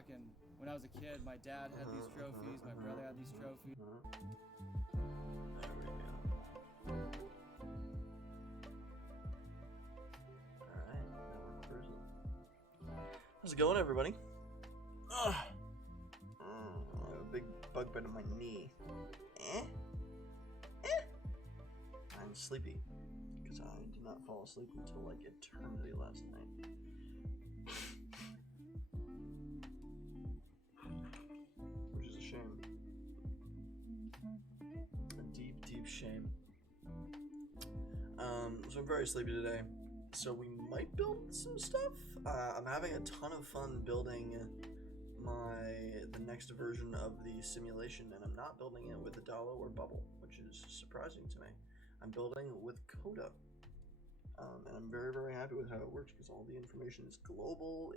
back, and when I was a kid, my dad had these trophies, my brother had these trophies. There we go. Alright, now we're cruising. How's it going, everybody? Ugh. I have a big bug bite on my knee. I'm sleepy because I did not fall asleep until like eternity last night. Which is a shame. A deep, deep shame. So I'm very sleepy today. So we might build some stuff. I'm having a ton of fun building the next version of the simulation, and I'm not building it with Adalo or Bubble, which is surprising to me. I'm building with Coda, and I'm very, very happy with how it works because all the information is global.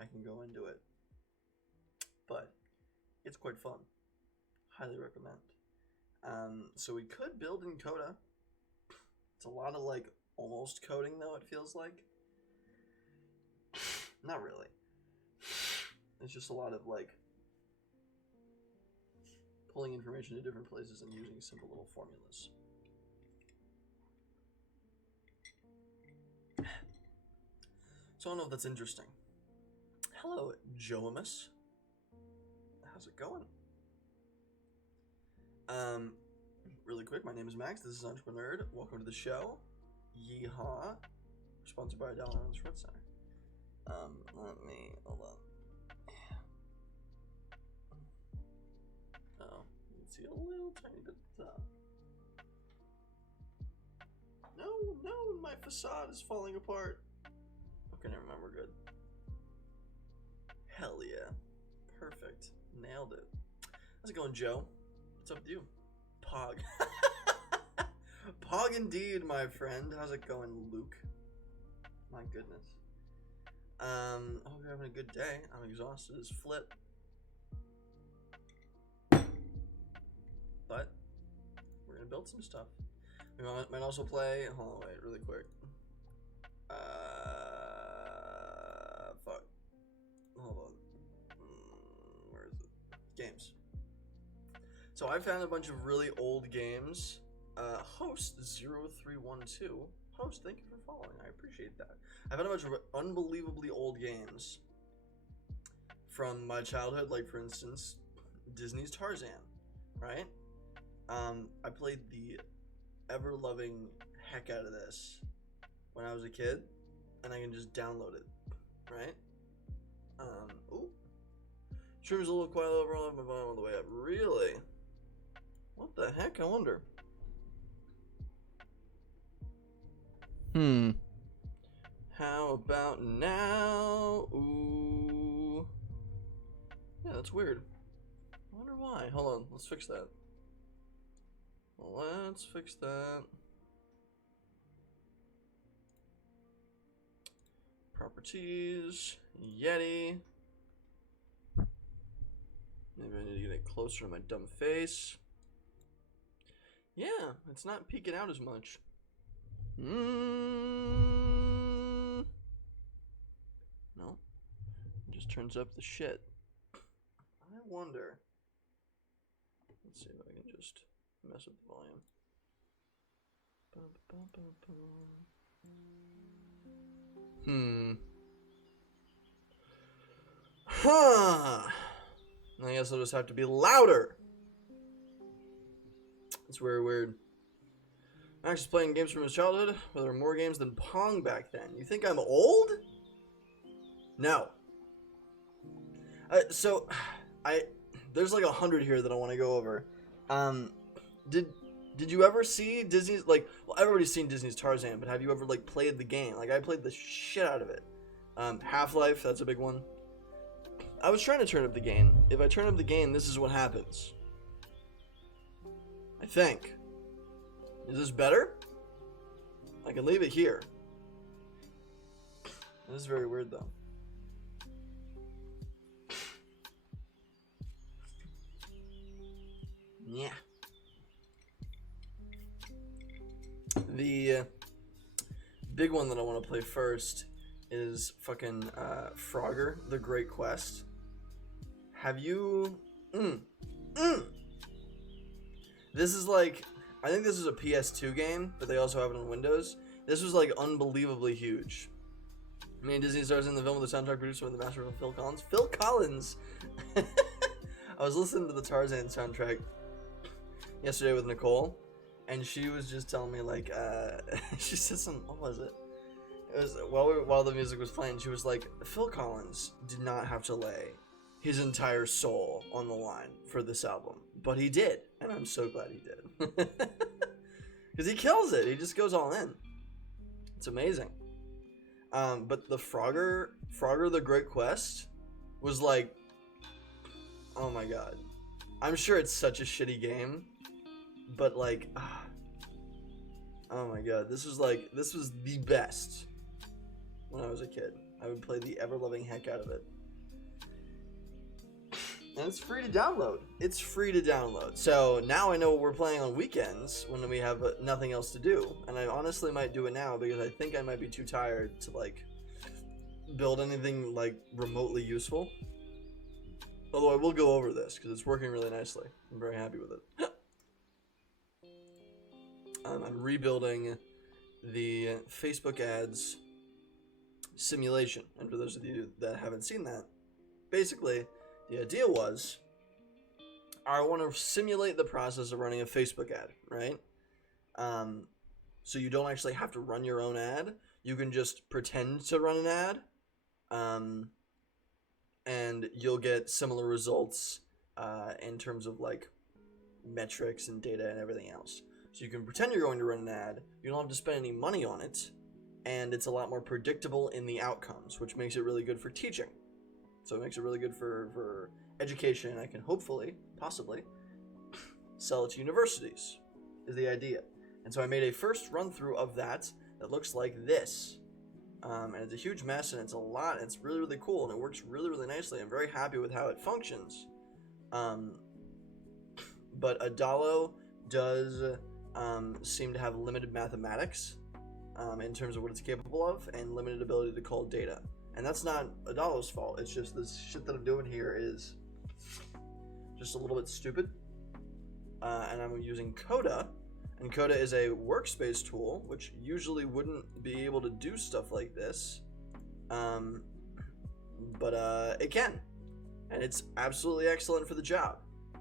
I can go into it, but it's quite fun. Highly recommend. So we could build in Coda. It's a lot of like almost coding though, it feels like. Not really. It's just a lot of like pulling information to different places and using simple little formulas. So I don't know if that's interesting. Hello, Joamus. How's it going? Really quick, my name is Max. This is Entrepreneur. Welcome to the show. Yeehaw. Sponsored by Dollar on the Short Center. Hold on. Oh, you can see a little tiny bit at the top. No, my facade is falling apart. Okay, never mind, we're good. Hell yeah. Perfect. Nailed it. How's it going, Joe? What's up with you? Pog. Pog indeed, my friend. How's it going, Luke? My goodness. I hope you're having a good day. I'm exhausted as flip. But we're gonna build some stuff. We might also play. Hold on, wait, really quick. Fuck. Hold on. Where is it? Games. So I found a bunch of really old games. Host 0312. Host, thank you for following. I appreciate that. I found a bunch of unbelievably old games from my childhood, like for instance, Disney's Tarzan, right? I played the ever-loving heck out of this when I was a kid, and I can just download it, right? Ooh. Stream's a little quiet overall, my volume all the way up. Really? What the heck? I wonder. How about now? Ooh. Yeah, that's weird. I wonder why. Hold on, let's fix that. Let's fix that. Properties, Yeti. Maybe I need to get it closer to my dumb face. Yeah, it's not peeking out as much. No, it just turns up the shit. I wonder. Let's see if I can just mess with the volume. I guess I'll just have to be louder. It's very weird. Max is playing games from his childhood, but there were more games than Pong back then. You think I'm old? No. There's like 100 here that I want to go over. Did you ever see Disney's, like, well, everybody's seen Disney's Tarzan, but have you ever, like, played the game? Like, I played the shit out of it. Half-Life, that's a big one. I was trying to turn up the gain. If I turn up the gain, this is what happens. I think. Is this better? I can leave it here. This is very weird, though. Yeah. The big one that I want to play first is fucking Frogger, The Great Quest. Have you... This is like... I think this is a PS2 game, but they also have it on Windows. This was like unbelievably huge. I mean, Disney stars in the film with the soundtrack produced by the master of Phil Collins. Phil Collins! I was listening to the Tarzan soundtrack yesterday with Nicole, and she was just telling me, like, she said something, what was it? It was, while the music was playing, she was like, Phil Collins did not have to lay his entire soul on the line for this album, but he did, and I'm so glad he did. Because he kills it, he just goes all in. It's amazing. But the Frogger The Great Quest was like, oh my god. I'm sure it's such a shitty game, but like, oh my god, this was the best when I was a kid. I would play the ever-loving heck out of it. And it's free to download. It's free to download. So now I know what we're playing on weekends when we have nothing else to do. And I honestly might do it now because I think I might be too tired to like build anything like remotely useful. Although I will go over this because it's working really nicely. I'm very happy with it. I'm rebuilding the Facebook ads simulation. And for those of you that haven't seen that, basically the idea was I want to simulate the process of running a Facebook ad, right? So you don't actually have to run your own ad. You can just pretend to run an ad, and you'll get similar results in terms of like metrics and data and everything else. So you can pretend you're going to run an ad. You don't have to spend any money on it, and it's a lot more predictable in the outcomes, which makes it really good for teaching. So it makes it really good for education. I can hopefully, possibly, sell it to universities, is the idea. And so I made a first run-through of that looks like this. And it's a huge mess, and it's a lot, and it's really, really cool, and it works really, really nicely. I'm very happy with how it functions. But Adalo does seem to have limited mathematics in terms of what it's capable of, and limited ability to call data. And that's not Adalo's fault. It's just this shit that I'm doing here is just a little bit stupid. And I'm using Coda. And Coda is a workspace tool, which usually wouldn't be able to do stuff like this. But it can. And it's absolutely excellent for the job.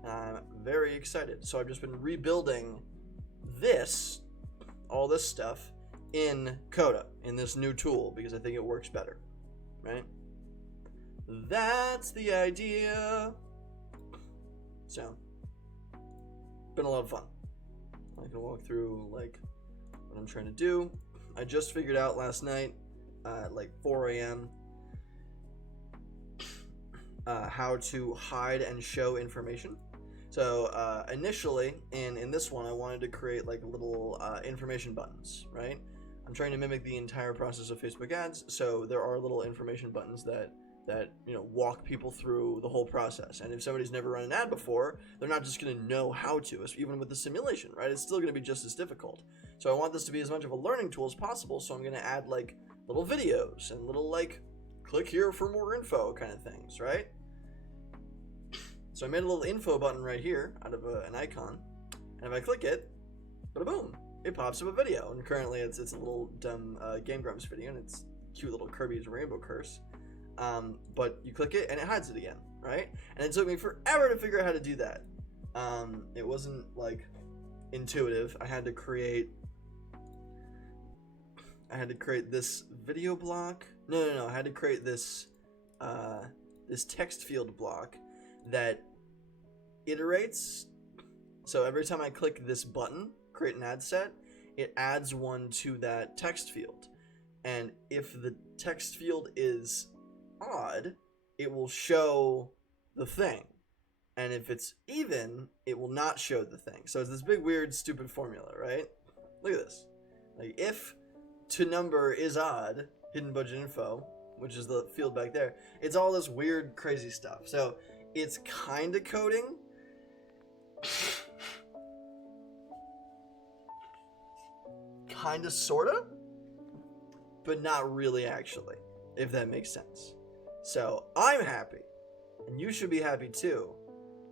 I'm very excited. So I've just been rebuilding this, all this stuff, in Coda, in this new tool, because I think it works better. Right? That's the idea. So, been a lot of fun. I can walk through like what I'm trying to do. I just figured out last night at like 4 a.m. How to hide and show information. So initially in this one I wanted to create like little information buttons, right? I'm trying to mimic the entire process of Facebook ads, so there are little information buttons that walk people through the whole process. And if somebody's never run an ad before, they're not just going to know how to, even with the simulation, right? It's still going to be just as difficult. So I want this to be as much of a learning tool as possible, so I'm going to add like little videos and little like click here for more info kind of things, right? So I made a little info button right here out of an icon, and if I click it, bada-boom, it pops up a video. And currently it's a little dumb Game Grumps video, and it's cute little Kirby's Rainbow Curse. But you click it and it hides it again, right? And it took me forever to figure out how to do that. It wasn't like intuitive. I had to create this video block. No. I had to create this this text field block that iterates. So every time I click this button, create an ad set, it adds one to that text field. And if the text field is odd, it will show the thing. And if it's even, it will not show the thing. So it's this big, weird, stupid formula, right? Look at this. Like, if to number is odd, hidden budget info, which is the field back there, it's all this weird, crazy stuff. So it's kind of coding. Kind of, sort of. But not really, actually. if that makes sense. So I'm happy, and you should be happy too,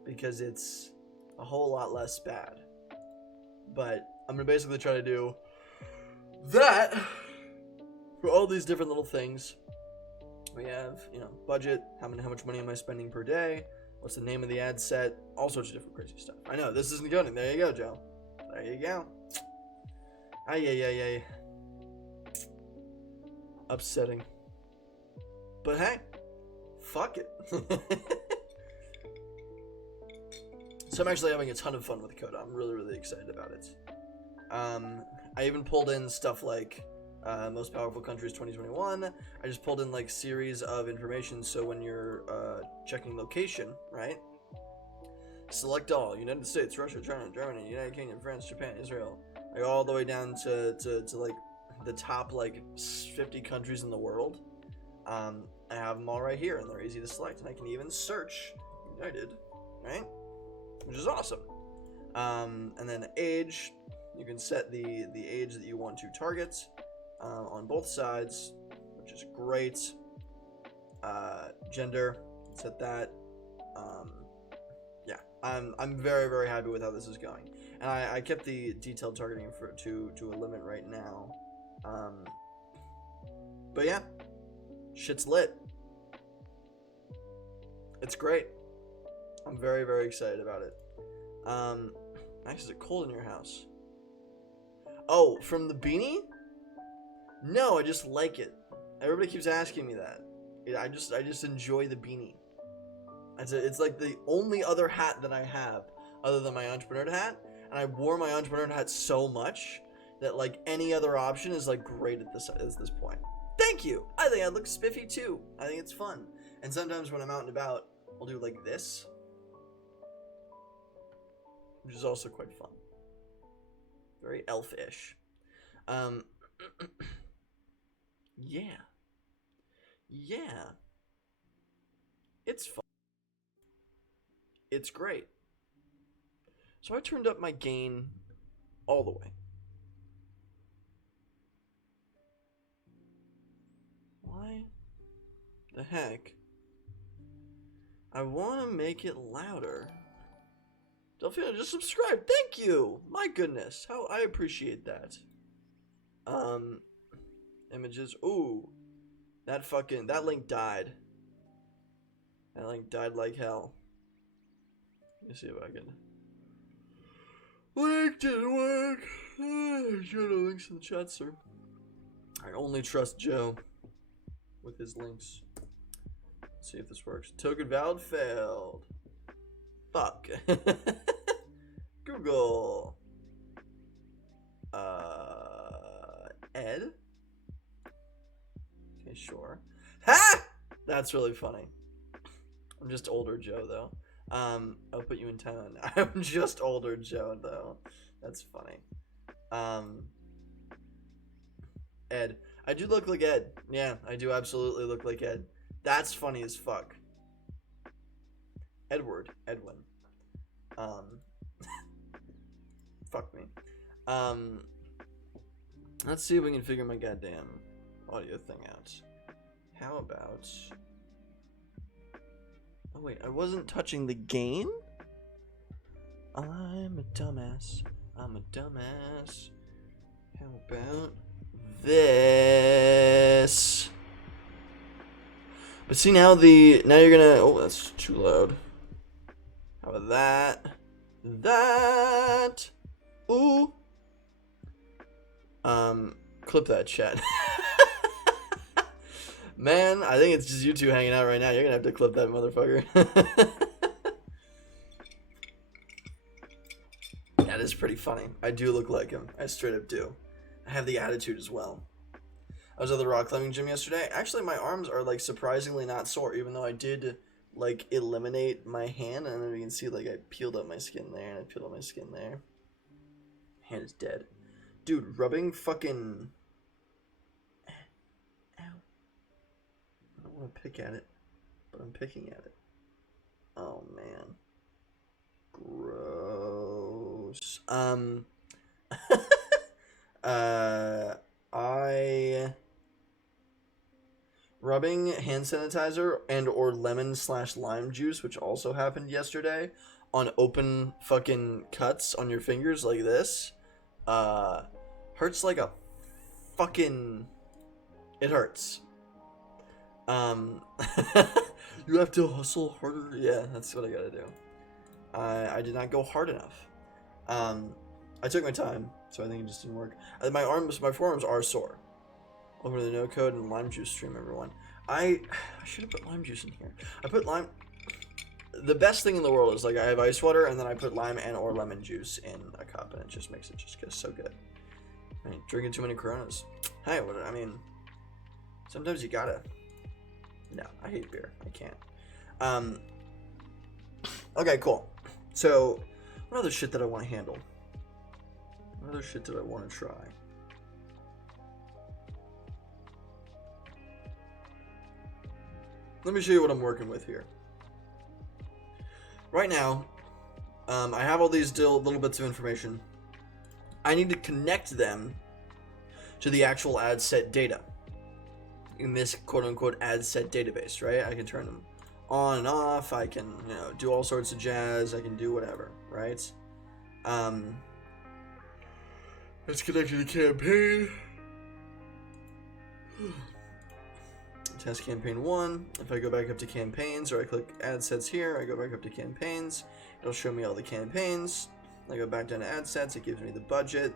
because it's a whole lot less bad. But I'm gonna basically try to do that for all these different little things. We have, budget, how much money am I spending per day, what's the name of the ad set, all sorts of different crazy stuff. I know, this isn't good. There you go, Joe. There you go. Ay. Upsetting. But hey, fuck it. So I'm actually having a ton of fun with Coda. I'm really, really excited about it. I even pulled in stuff like Most Powerful Countries 2021. I just pulled in like series of information, so when you're checking location, right? Select all: United States, Russia, China, Germany, United Kingdom, France, Japan, Israel, like all the way down to like the top like 50 countries in the world. I have them all right here, and they're easy to select, and I can even search United, right? Which is awesome. And then age, you can set the age that you want to target on both sides, which is great. Gender, set that. Yeah, I'm very, very happy with how this is going, and I kept the detailed targeting to a limit right now. But yeah, shit's lit. It's great. I'm very, very excited about it. Max, is it cold in your house? Oh, from the beanie? No, I just like it. Everybody keeps asking me that. I just enjoy the beanie. It's like the only other hat that I have other than my entrepreneur hat, and I wore my entrepreneur hat so much that like any other option is like great at this point. Thank you. I think I look spiffy too. I think it's fun. And sometimes when I'm out and about, I'll do like this, which is also quite fun. Very elf-ish. Yeah. It's fun. It's great. So I turned up my gain all the way. Why the heck? I want to make it louder. Delphina, just subscribe. Thank you. My goodness, how I appreciate that. Images. Ooh, that link died. That link died like hell. Let me see if I can. Link didn't work. Joe, no links in the chat, sir. I only trust Joe with his links. Let's see if this works. Token valid failed. Fuck. Google. Ed? Okay, sure. Ha! That's really funny. I'm just older Joe, though. I'll put you in town. I'm just older Joe, though. That's funny. Ed. I do look like Ed. Yeah, I do absolutely look like Ed. That's funny as fuck. Edwin. Fuck me. Let's see if we can figure my goddamn audio thing out. How about... Oh wait, I wasn't touching the gain? I'm a dumbass. How about this? But see, now you're gonna... Oh, that's too loud. How about that? Ooh. Clip that, chat. Man, I think it's just you two hanging out right now. You're gonna have to clip that motherfucker. That is pretty funny. I do look like him. I straight up do. I have the attitude as well. I was at the rock climbing gym yesterday. Actually, my arms are like surprisingly not sore, even though I did like eliminate my hand, and then you can see like I peeled up my skin there, and I peeled up my skin there. Hand is dead. Dude, rubbing fucking... Ow. I don't want to pick at it, but I'm picking at it. Oh, man. Gross. rubbing hand sanitizer and or lemon/lime juice, which also happened yesterday, on open fucking cuts on your fingers like this, hurts like a fucking... It hurts. You have to hustle harder. Yeah, that's what I gotta do. I did not go hard enough. I took my time, so I think it just didn't work. My forearms are sore. Over the no code and lime juice stream, everyone. I should have put lime juice in here. I put lime. The best thing in the world is, like, I have ice water and then I put lime and or lemon juice in a cup, and it just makes it just get so good. I mean, drinking too many Coronas. Hey, I mean, sometimes you gotta. No, I hate beer. I can't. Okay, cool. So, what other shit that I want to handle? What other shit did I want to try? Let me show you what I'm working with here. Right now, I have all these little bits of information. I need to connect them to the actual ad set data in this quote-unquote ad set database, right? I can turn them on and off. I can, do all sorts of jazz. I can do whatever, right? Let's connect to the campaign. Test campaign 1. If I go back up to campaigns, or I click ad sets here, I go back up to campaigns, it'll show me all the campaigns. I go back down to ad sets, it gives me the budget.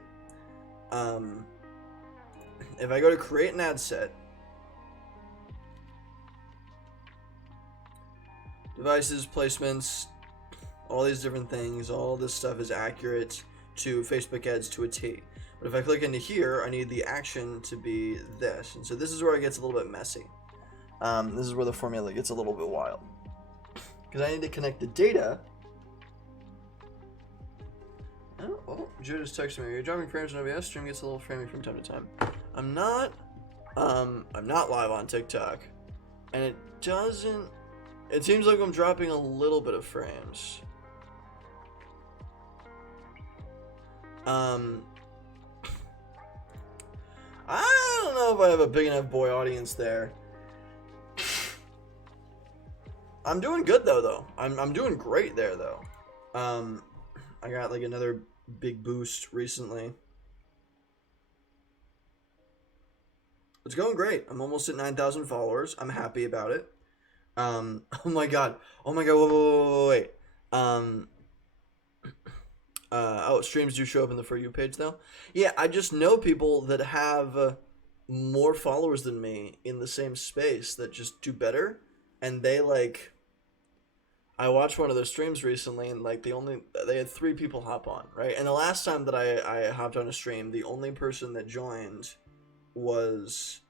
If I go to create an ad set, devices, placements, all these different things, all this stuff is accurate to Facebook ads to a T. But if I click into here, I need the action to be this. And so this is where it gets a little bit messy. This is where the formula gets a little bit wild. Because I need to connect the data. Oh, Joe just texted me. You're dropping frames on OBS. Stream gets a little framey from time to time. I'm not live on TikTok. And it doesn't... It seems like I'm dropping a little bit of frames. I don't know if I have a big enough boy audience there. I'm doing good though. I'm doing great there though. I got like another big boost recently. It's going great. I'm almost at 9,000 followers. I'm happy about it. Oh my god, wait. Streams do show up in the For You page though. Yeah, I just know people that have more followers than me in the same space that just do better, and they like... I watched one of their streams recently, and like they had 3 people hop on, right? And the last time that I hopped on a stream, the only person that joined was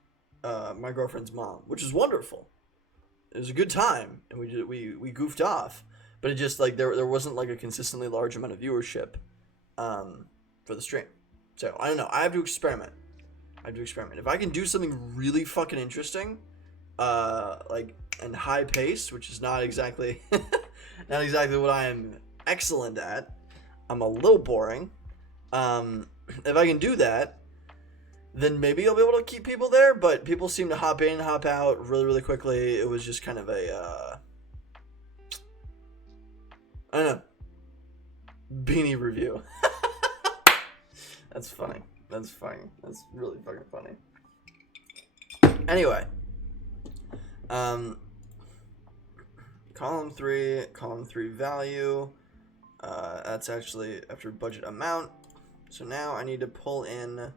my girlfriend's mom, which is wonderful. It was a good time, and we goofed off, but it just like there wasn't like a consistently large amount of viewership for the stream. So I don't know. I have to experiment. If I can do something really fucking interesting, like and high pace, which is not exactly what I am excellent at. I'm a little boring. If I can do that, then maybe I'll be able to keep people there, but people seem to hop in, hop out really, really quickly. It was just kind of a, I don't know, beanie review. That's funny. That's really fucking funny. Anyway, column 3 value, that's actually after budget amount. So now I need to pull in,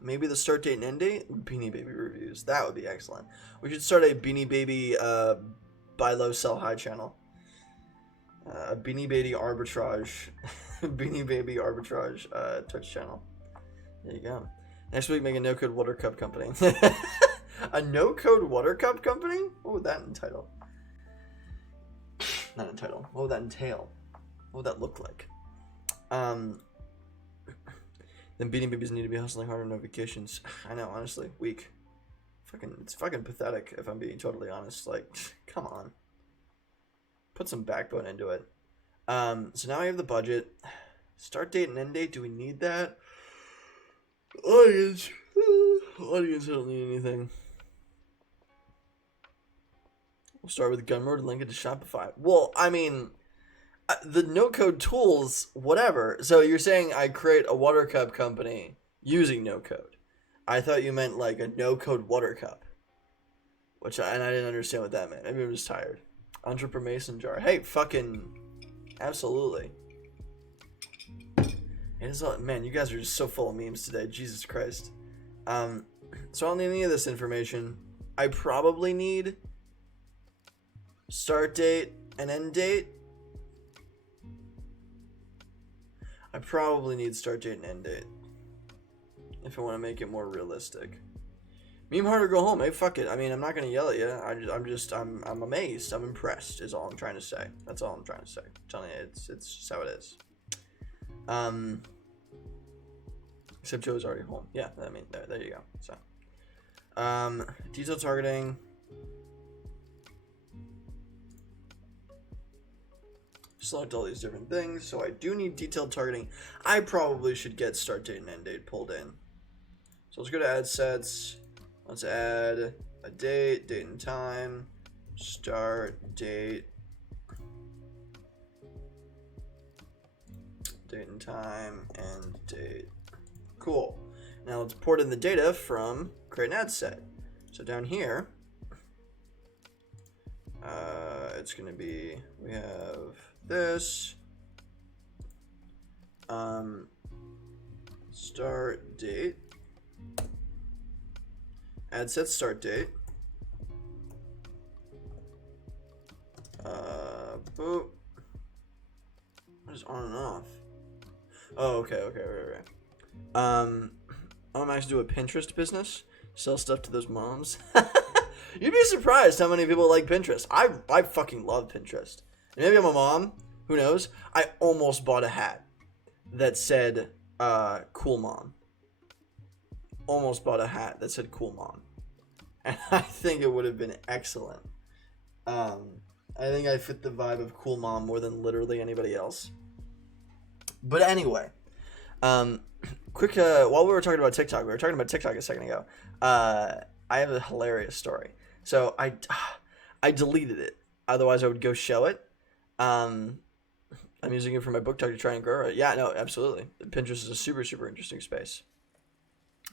maybe the start date and end date. Beanie Baby reviews. That would be excellent. We should start a Beanie Baby buy low sell high channel. A Beanie Baby arbitrage, Twitch channel. There you go. Next week, make a no-code water cup company. A no-code water cup company? What would that entitle? Not entitle. What would that entail? What would that look like? Then Beanie Babies need to be hustling harder, no vacations. I know, honestly, weak. It's fucking pathetic, if I'm being totally honest. Like, come on. Put some backbone into it. So now I have the budget. Start date and end date, do we need that? Audience. Audience don't need anything. We'll start with Gumroad and link it to Shopify. Well, I mean, the no-code tools, whatever. So you're saying I create a water cup company using no-code. I thought you meant like a no-code water cup. And I didn't understand what that meant. Maybe I'm just tired. Entrepreneur Mason jar. Hey, fucking... Absolutely. It is all, man, you guys are just so full of memes today. Jesus Christ. So I don't need any of this information. I probably need start date and end date. I probably need start date and end date if I want to make it more realistic. Meme hard or go home. Hey, fuck it. I mean, I'm not gonna yell at you. I'm amazed. I'm impressed. Is all I'm trying to say. That's all I'm trying to say. I'm telling you, it's just how it is. Except Joe's already home. Yeah, I mean, there you go. So, detailed targeting. Select all these different things. So I do need detailed targeting. I probably should get start date and end date pulled in. So let's go to ad sets. Let's add a date and time, start date and time, end date. Cool. Now let's port in the data from create an ad set. So down here, it's going to be, we have this, start date, ad set start date, boop, what is on and off? Oh, okay, right. I'm actually do a Pinterest business, sell stuff to those moms. You'd be surprised how many people like Pinterest. I fucking love Pinterest. And maybe I'm a mom, who knows? I almost bought a hat that said, cool mom. Almost bought a hat that said cool mom. And I think it would have been excellent. I think I fit the vibe of cool mom more than literally anybody else. But anyway, quick, while we were talking about TikTok, a second ago. I have a hilarious story. So I deleted it. Otherwise I would go show it. I'm using it for my book talk to try and grow it. Yeah, no, absolutely. Pinterest is a super, super interesting space.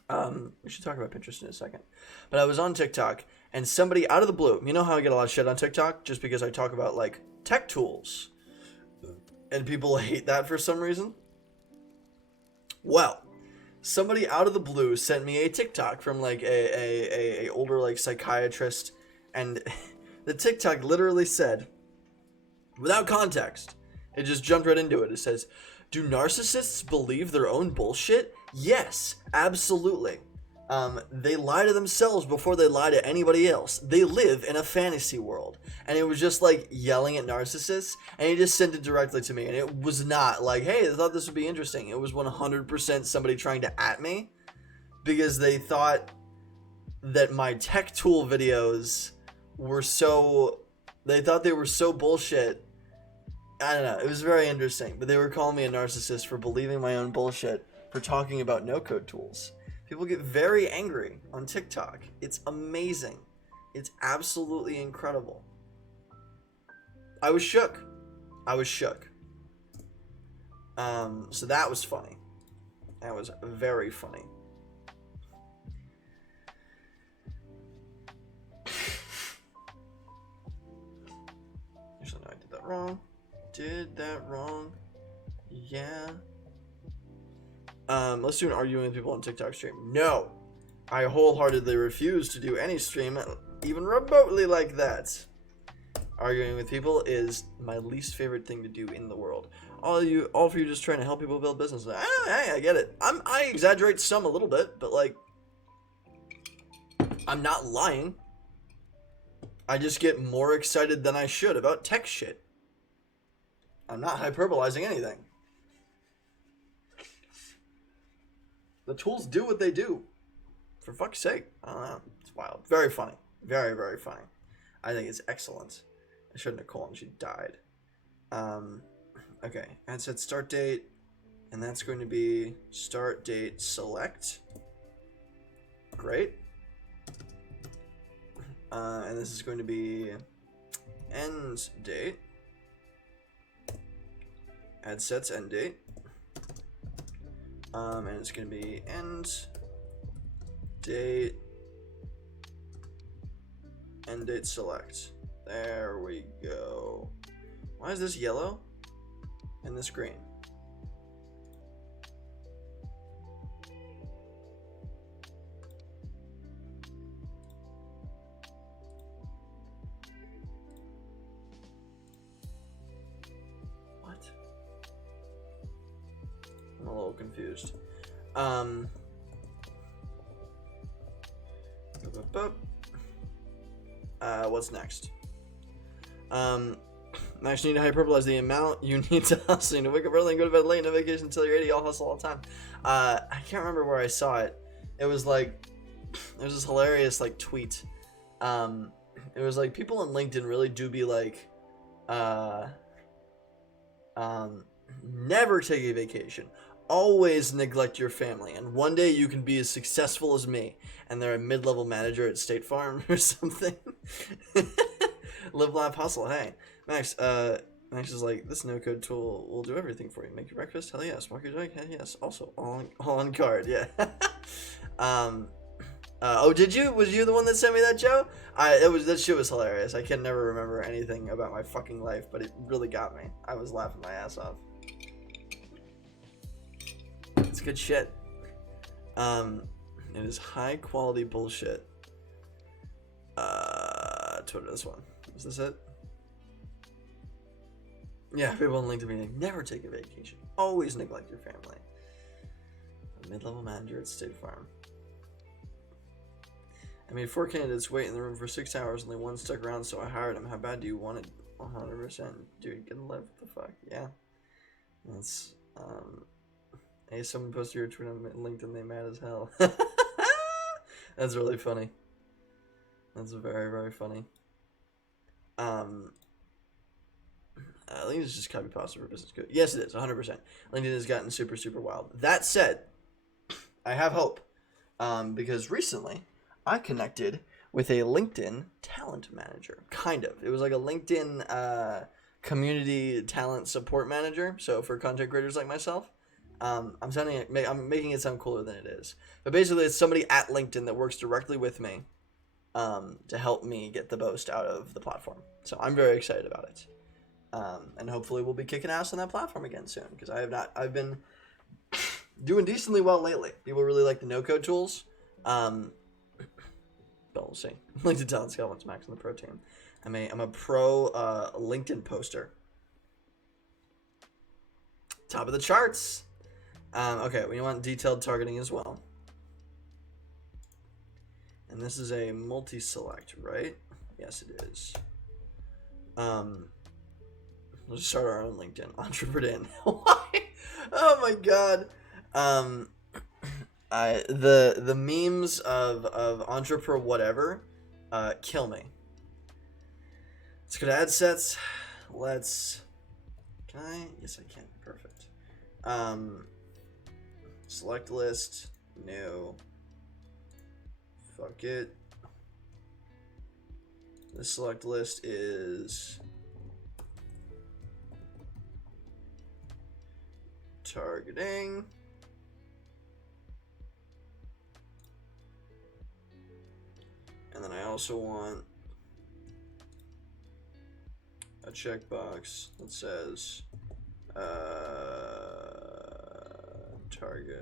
We should talk about Pinterest in a second. But I was on TikTok and somebody out of the blue, you know how I get a lot of shit on TikTok just because I talk about like tech tools and people hate that for some reason? Well, somebody out of the blue sent me a TikTok from like a older like psychiatrist, and the TikTok literally said, without context, it just jumped right into it. It says, do narcissists believe their own bullshit? Yes, absolutely. They lie to themselves before they lie to anybody else. They live in a fantasy world. And it was just like yelling at narcissists, and he just sent it directly to me. And it was not like, hey, I thought this would be interesting. It was 100% somebody trying to at me because they thought that my tech tool videos were they thought they were so bullshit. I don't know. It was very interesting. But they were calling me a narcissist for believing my own bullshit, for talking about no-code tools. People get very angry on TikTok. It's amazing. It's absolutely incredible. I was shook. So that was funny. That was very funny. Actually, no, I did that wrong. Yeah. Let's do an arguing with people on TikTok stream. No, I wholeheartedly refuse to do any stream even remotely like that. Arguing with people is my least favorite thing to do in the world. All for you just trying to help people build business. I get it. I exaggerate some a little bit, but like, I'm not lying. I just get more excited than I should about tech shit. I'm not hyperbolizing anything. The tools do what they do. For fuck's sake. I don't know. It's wild. Very funny. Very, very funny. I think it's excellent. I showed Nicole and she died. Okay. And said start date. And that's going to be start date select. Great. And this is going to be end date. Add sets end date. And it's going to be end date select. There we go. Why is this yellow and this green? What? I'm a little confused. What's next? Max, you need to hyperbolize the amount you need to hustle. You need to wake up early and go to bed late, no vacation until you're 80. I'll hustle all the time. I can't remember where I saw it. It was like, there's this hilarious like tweet. It was like people on LinkedIn really do be like, never take a vacation. Always neglect your family, and one day you can be as successful as me. And they're a mid-level manager at State Farm or something. Live, laugh, hustle. Hey, Max. Max is like, this no-code tool will do everything for you. Make your breakfast. Hell yes. Mark your drink. Hell yes. Also, all on card. Yeah. Oh, did you? Was you the one that sent me that, Joe? That shit was hilarious. I can never remember anything about my fucking life, but it really got me. I was laughing my ass off. It's good shit. It is high quality bullshit. Twitter, this one. Is this it? Yeah, people on LinkedIn being like, never take a vacation. Always neglect your family. A mid-level manager at State Farm. I made 4 candidates wait in the room for 6 hours, only one stuck around, so I hired him. How bad do you want it? 100%. Dude, get a life. What the fuck? Yeah. That's, hey, someone posted your tweet on LinkedIn, they mad as hell. That's really funny. That's very, very funny. LinkedIn is just copy pasta for business good. Yes, it is, 100%. LinkedIn has gotten super, super wild. That said, I have hope. Because recently, I connected with a LinkedIn talent manager. Kind of. It was like a LinkedIn community talent support manager. So for content creators like myself. I'm making it sound cooler than it is. But basically, it's somebody at LinkedIn that works directly with me to help me get the most out of the platform. So I'm very excited about it. And hopefully we'll be kicking ass on that platform again soon. Because I've been doing decently well lately. People really like the no-code tools. But we'll see. LinkedIn talent scale wants max on the pro team. I'm a pro LinkedIn poster. Top of the charts. Okay, we want detailed targeting as well. And this is a multi-select, right? Yes, it is. Let's start our own LinkedIn. Entrepreneur. Why? Oh my god. The memes of entrepreneur whatever kill me. Let's go to ad sets. Can I? Yes, I can. Perfect. Select list. No. Fuck it. The select list is targeting. And then I also want a checkbox that says targeting,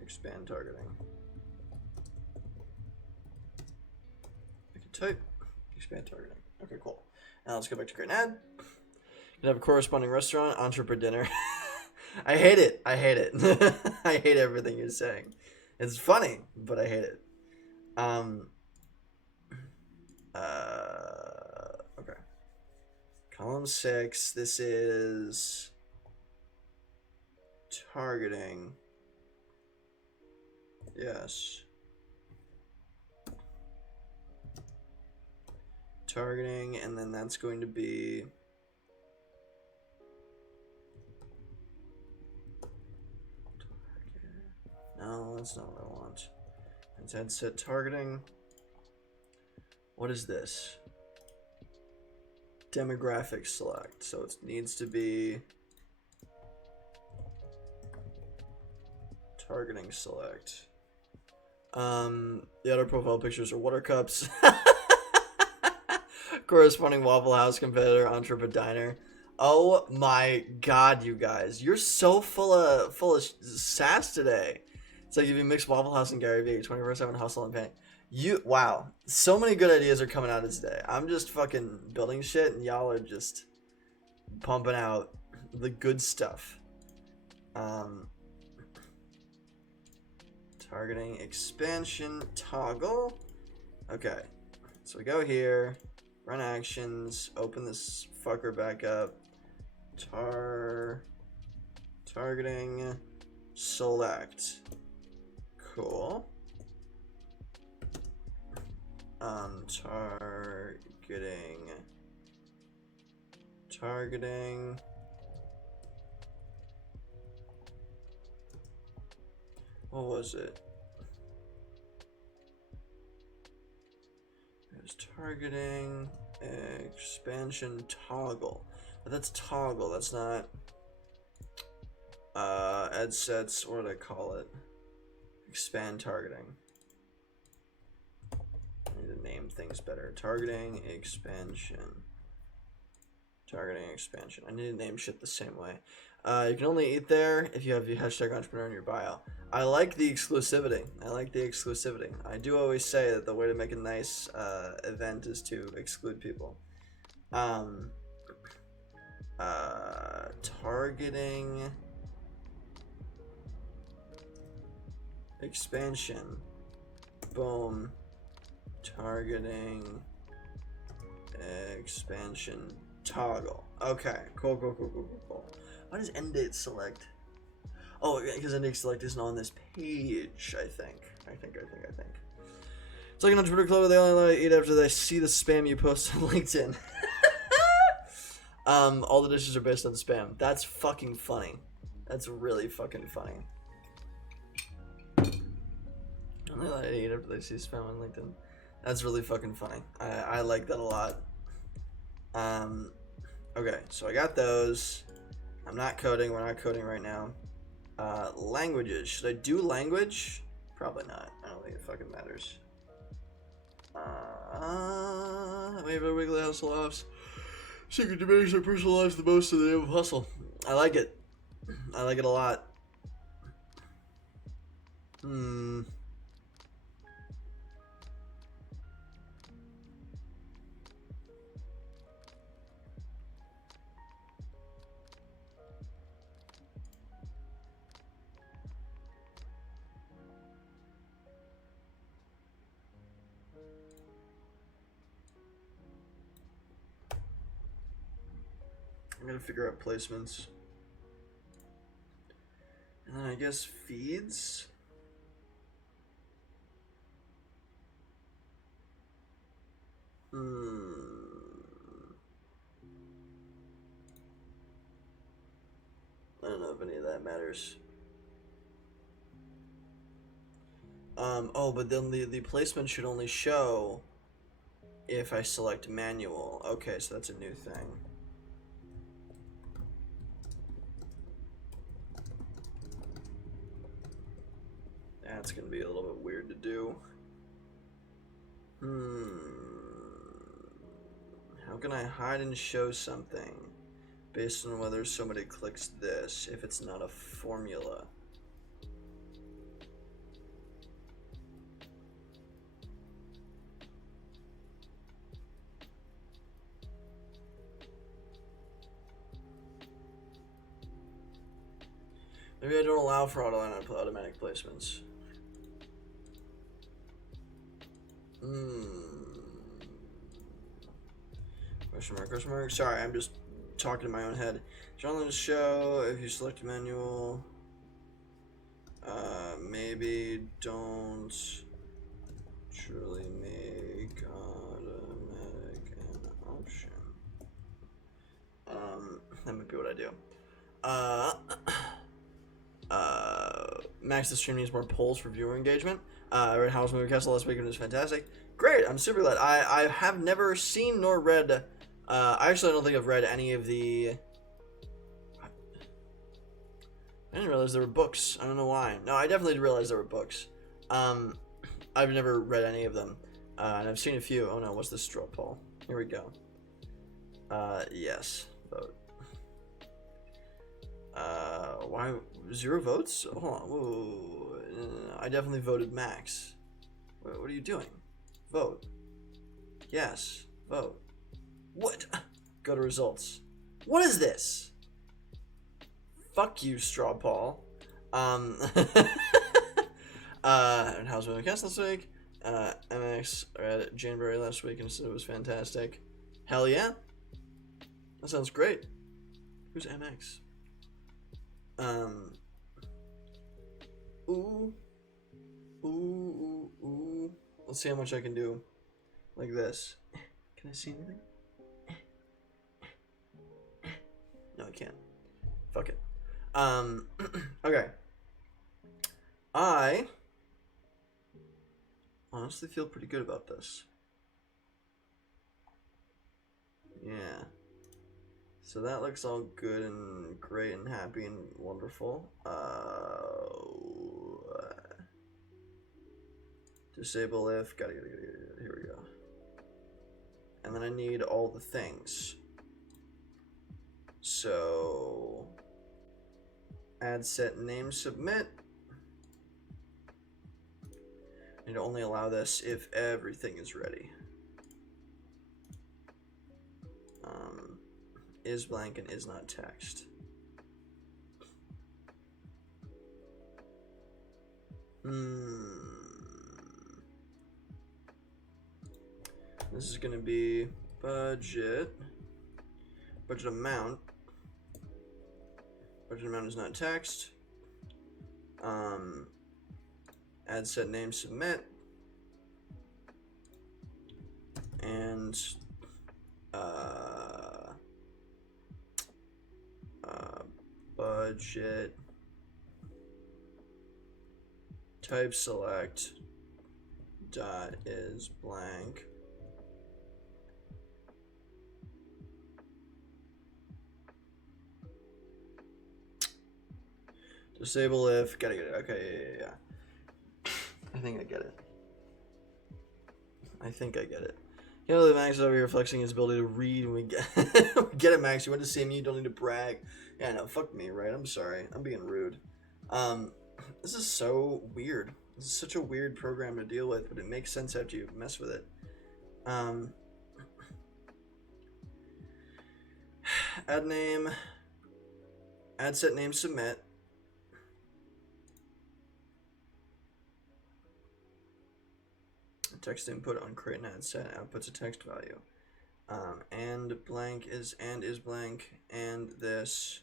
expand targeting. I can type expand targeting. Okay, cool. Now let's go back to create an ad. You have a corresponding restaurant, entrepreneur dinner. I hate it. I hate it. I hate everything you're saying. It's funny, but I hate it. Okay. Column 6. This is targeting. Yes. Targeting, and then that's going to be no, that's not what I want. It's headset targeting. What is this? Demographic select. So it needs to be targeting select. The other profile pictures are water cups. Corresponding Waffle House competitor, Entrepreneur Diner. Oh my god, you guys. You're so full of sass today. It's like if you mix Waffle House and Gary Vee, 24/7 hustle and panic. Wow. So many good ideas are coming out of today. I'm just fucking building shit and y'all are just pumping out the good stuff. Targeting expansion toggle. Okay. So we go here, run actions, open this fucker back up. Targeting select. Cool. Targeting. What was it? It was targeting expansion toggle. But that's toggle. That's not ed sets. What do I call it? Expand targeting. I need to name things better. Targeting expansion. Targeting expansion. I need to name shit the same way. You can only eat there if you have the hashtag entrepreneur in your bio. I like the exclusivity. I do always say that the way to make a nice event is to exclude people. Targeting expansion. Boom. Targeting expansion toggle. Okay, cool. Why does end date select? Oh, because end date select isn't on this page, I think. It's like an entrepreneur club where they only let you eat after they see the spam you post on LinkedIn. All the dishes are based on spam. That's fucking funny. That's really fucking funny. Only let you eat after they see spam on LinkedIn. That's really fucking funny. I like that a lot. Okay, so I got those. I'm not coding. We're not coding right now. Languages. Should I do language? Probably not. I don't think it fucking matters. We have a weekly hustle offs. Secret to manage their personal lives the most in the name of hustle. I like it. I like it a lot. I'm gonna figure out placements. And then I guess feeds. I don't know if any of that matters. Oh, but then the placement should only show if I select manual. Okay, so that's a new thing. That's gonna be a little bit weird to do. How can I hide and show something based on whether somebody clicks this if it's not a formula? Maybe I don't allow for automatic placements. Question mark. Sorry, I'm just talking in my own head. Generally, the show if you select manual. Maybe don't truly make automatic an option. That might be what I do. Max the stream needs more polls for viewer engagement. I read Howl's Moving Castle last week and it was fantastic. Great, I'm super glad. I have never seen nor read. I actually don't think I've read any of the. I didn't realize there were books. I don't know why. No, I definitely did realize there were books. I've never read any of them, and I've seen a few. Oh no, what's this straw poll? Here we go. Yes, vote. Why 0 votes? Hold on. Whoa. I definitely voted Max. What are you doing? Vote. Yes. Vote. What? Go to results. What is this? Fuck you, Straw Paul. And How's Moving Castle last week? MX read January last week and said it was fantastic. Hell yeah. That sounds great. Who's MX? Ooh. Let's see how much I can do. Like this. Can I see anything? No, I can't. Fuck it. Okay. I honestly feel pretty good about this. Yeah. So that looks all good and great and happy and wonderful. Disable if, gotta, here we go. And then I need all the things. So, add set name submit. I need to only allow this if everything is ready. Is blank and is not text. This is gonna be budget amount. Budget amount is not text. Add set name submit. And budget type select dot is blank. Disable if, gotta get it. Okay, yeah. I think I get it. You know, Max is over here flexing his ability to read and we get get it, Max. You went to see me, you don't need to brag. Yeah, no, fuck me, right? I'm sorry. I'm being rude. This is so weird. This is such a weird program to deal with, but it makes sense after you mess with it. Add name. Add set name submit. Text input on create and add set outputs a text value. And blank is blank, and this.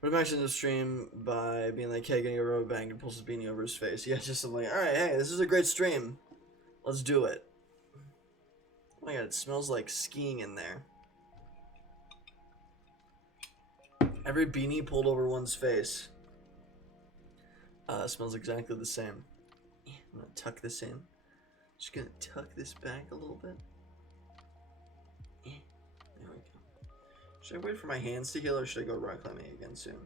What Max in the stream by being like, hey, getting a rubber band and pulls his beanie over his face. Yeah, just like, alright, hey, this is a great stream. Let's do it. Oh my god, it smells like skiing in there. Every beanie pulled over one's face. Smells exactly the same. I'm gonna tuck this in. Just gonna tuck this back a little bit. There we go. Should I wait for my hands to heal or should I go rock climbing again soon?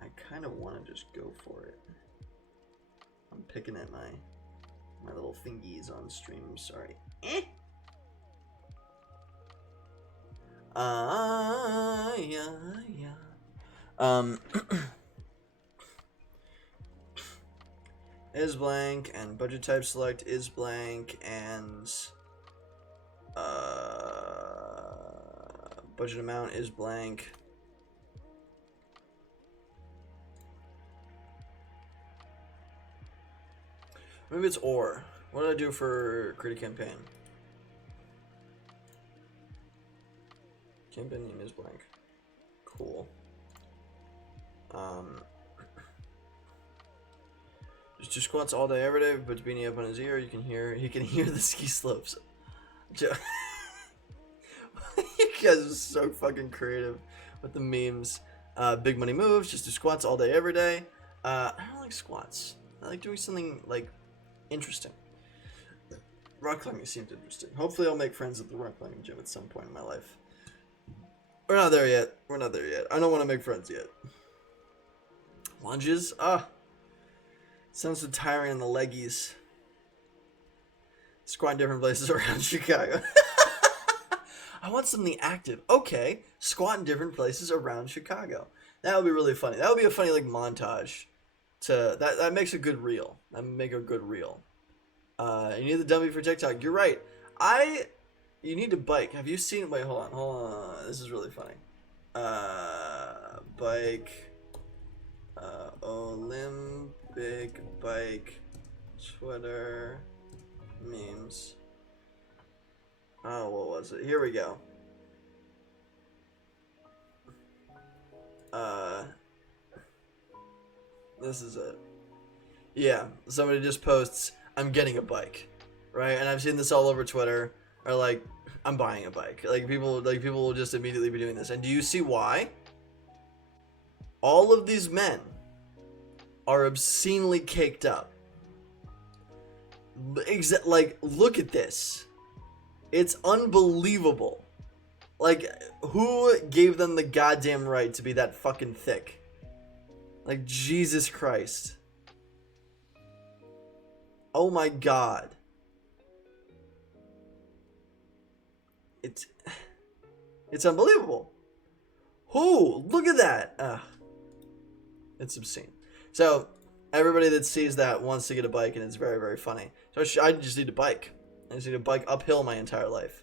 I kind of want to just go for it. I'm picking at my little fingies on stream. I'm sorry. Is blank and budget type select is blank and budget amount is blank. Maybe it's or. What did I do for create a campaign? Campaign name is blank. Cool. Just do squats all day, every day. Puts beanie up on his ear. He can hear the ski slopes. You guys are so fucking creative with the memes. Big money moves. Just do squats all day, every day. I don't like squats. I like doing something like interesting. Rock climbing seems interesting. Hopefully I'll make friends at the rock climbing gym at some point in my life. We're not there yet. We're not there yet. I don't want to make friends yet. Lunges? Sounds so tiring on the leggies. Squat in different places around Chicago. I want something active. Okay. Squat in different places around Chicago. That would be really funny. That would be a funny like montage. That makes a good reel. That would make a good reel. You need the dummy for TikTok. You're right. You need to bike. Have you seen? Wait, hold on. This is really funny. Bike. Olympic bike. Twitter. Memes. Oh, what was it? Here we go. This is it. Yeah, somebody just posts, I'm getting a bike, right? And I've seen this all over Twitter, or like, I'm buying a bike. Like people will just immediately be doing this. And do you see why? All of these men are obscenely caked up. Like, look at this. It's unbelievable. Like, who gave them the goddamn right to be that fucking thick? Like, Jesus Christ. Oh my god. It's unbelievable. Who? Look at that. It's obscene. So, everybody that sees that wants to get a bike, and it's very, very funny. So, I just need a bike. I just need a bike uphill my entire life.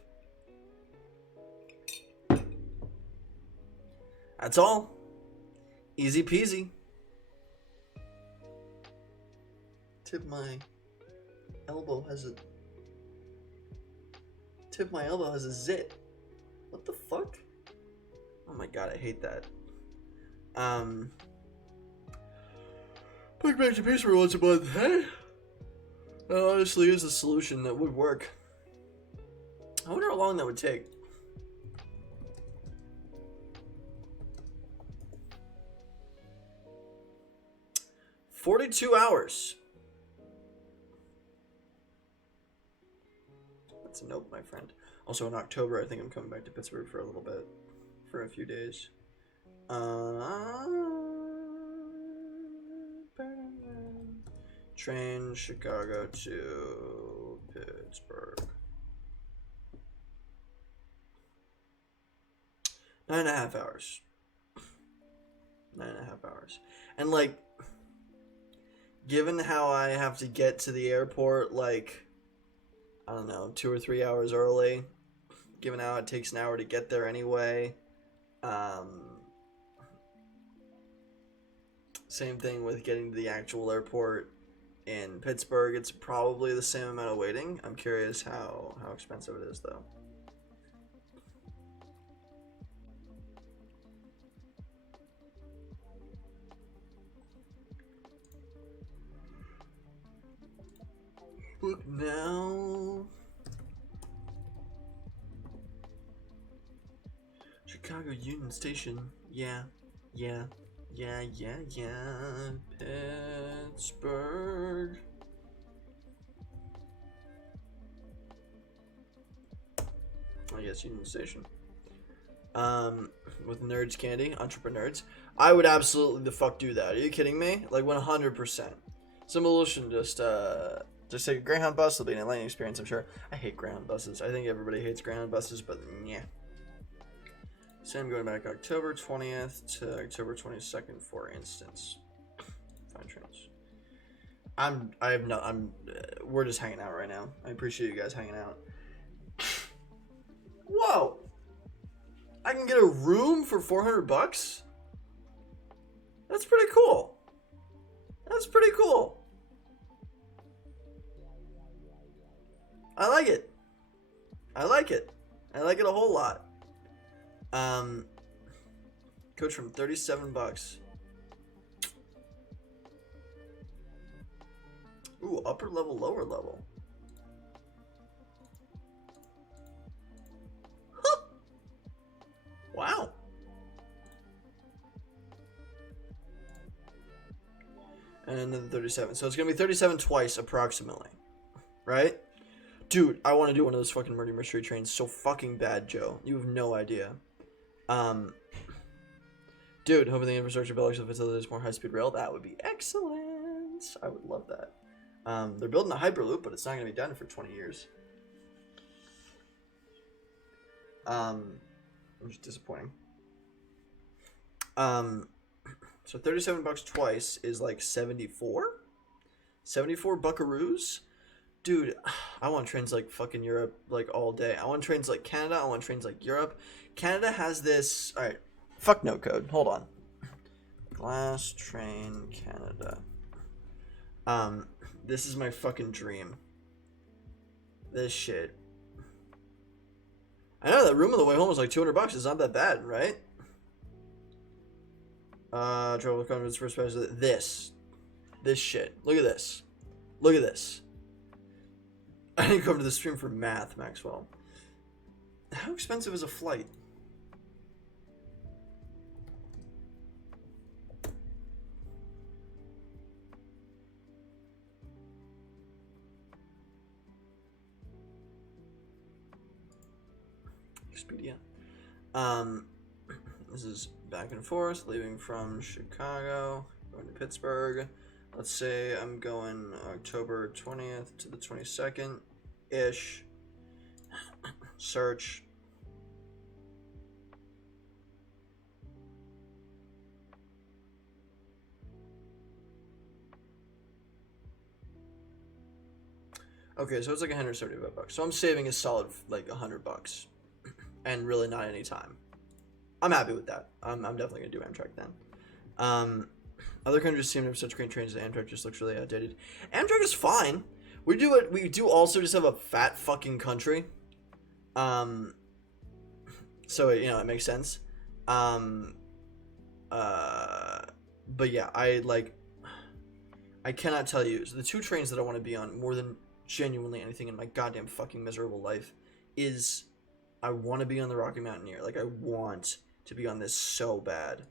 That's all. Easy peasy. Tip my elbow has a zit. What the fuck? Oh my god, I hate that. Bike back to pace for once a month. Hey? That honestly is a solution that would work. I wonder how long that would take. $42 hours. That's a nope, my friend. Also in October, I think I'm coming back to Pittsburgh for a little bit. For a few days. Train Chicago to Pittsburgh. 9.5 hours. 9.5 hours. And like, given how I have to get to the airport, like, I don't know, 2 or 3 hours early, given how it takes an hour to get there anyway, same thing with getting to the actual airport in Pittsburgh. It's probably the same amount of waiting. I'm curious how expensive it is, though. Look now. Chicago Union Station. Yeah. Pittsburgh. I guess Union Station. With Nerds Candy, Entrepreneurs. I would absolutely the fuck do that. Are you kidding me? Like 100%. Some solution just say Greyhound bus will be an enlightening experience, I'm sure. I hate Greyhound buses. I think everybody hates Greyhound buses, but yeah. Same going back October 20th to October 22nd, for instance. Fine trains. We're just hanging out right now. I appreciate you guys hanging out. Whoa! I can get a room for $400? That's pretty cool. That's pretty cool. I like it. I like it a whole lot. Coach from $37. Ooh, upper level, lower level. Huh. Wow. And another 37. So it's gonna be 37 twice, approximately. Right? Dude, I want to do one of those fucking murder mystery trains so fucking bad, Joe. You have no idea. Dude, hoping the infrastructure built to facilitate more high-speed rail. That would be excellent. I would love that. They're building a hyperloop, but it's not gonna be done for 20 years. Which is disappointing. So 37 bucks twice is like 74? 74 buckaroos? Dude, I want trains like fucking Europe like all day. I want trains like Canada. I want trains like Europe. Canada has this. All right, fuck no code. Hold on. Glass train Canada. This is my fucking dream. This shit. I know that room on the way home was like 200 bucks. It's not that bad, right? Travel with confidence first pass. This shit. Look at this. Look at this. I didn't come to the stream for math, Maxwell. How expensive is a flight? Expedia. This is back and forth, leaving from Chicago, going to Pittsburgh. Let's say I'm going October 20th to the 22nd-ish. Search. Okay, so it's like 175 bucks. So I'm saving a solid like 100 bucks, and really not any time. I'm happy with that. I'm definitely gonna do Amtrak then. Other countries seem to have such great trains that Amtrak just looks really outdated. Amtrak is fine. We do also just have a fat fucking country. So you know it makes sense. But yeah, I cannot tell you. So the two trains that I want to be on more than genuinely anything in my goddamn fucking miserable life is I want to be on the Rocky Mountaineer. Like I want to be on this so bad.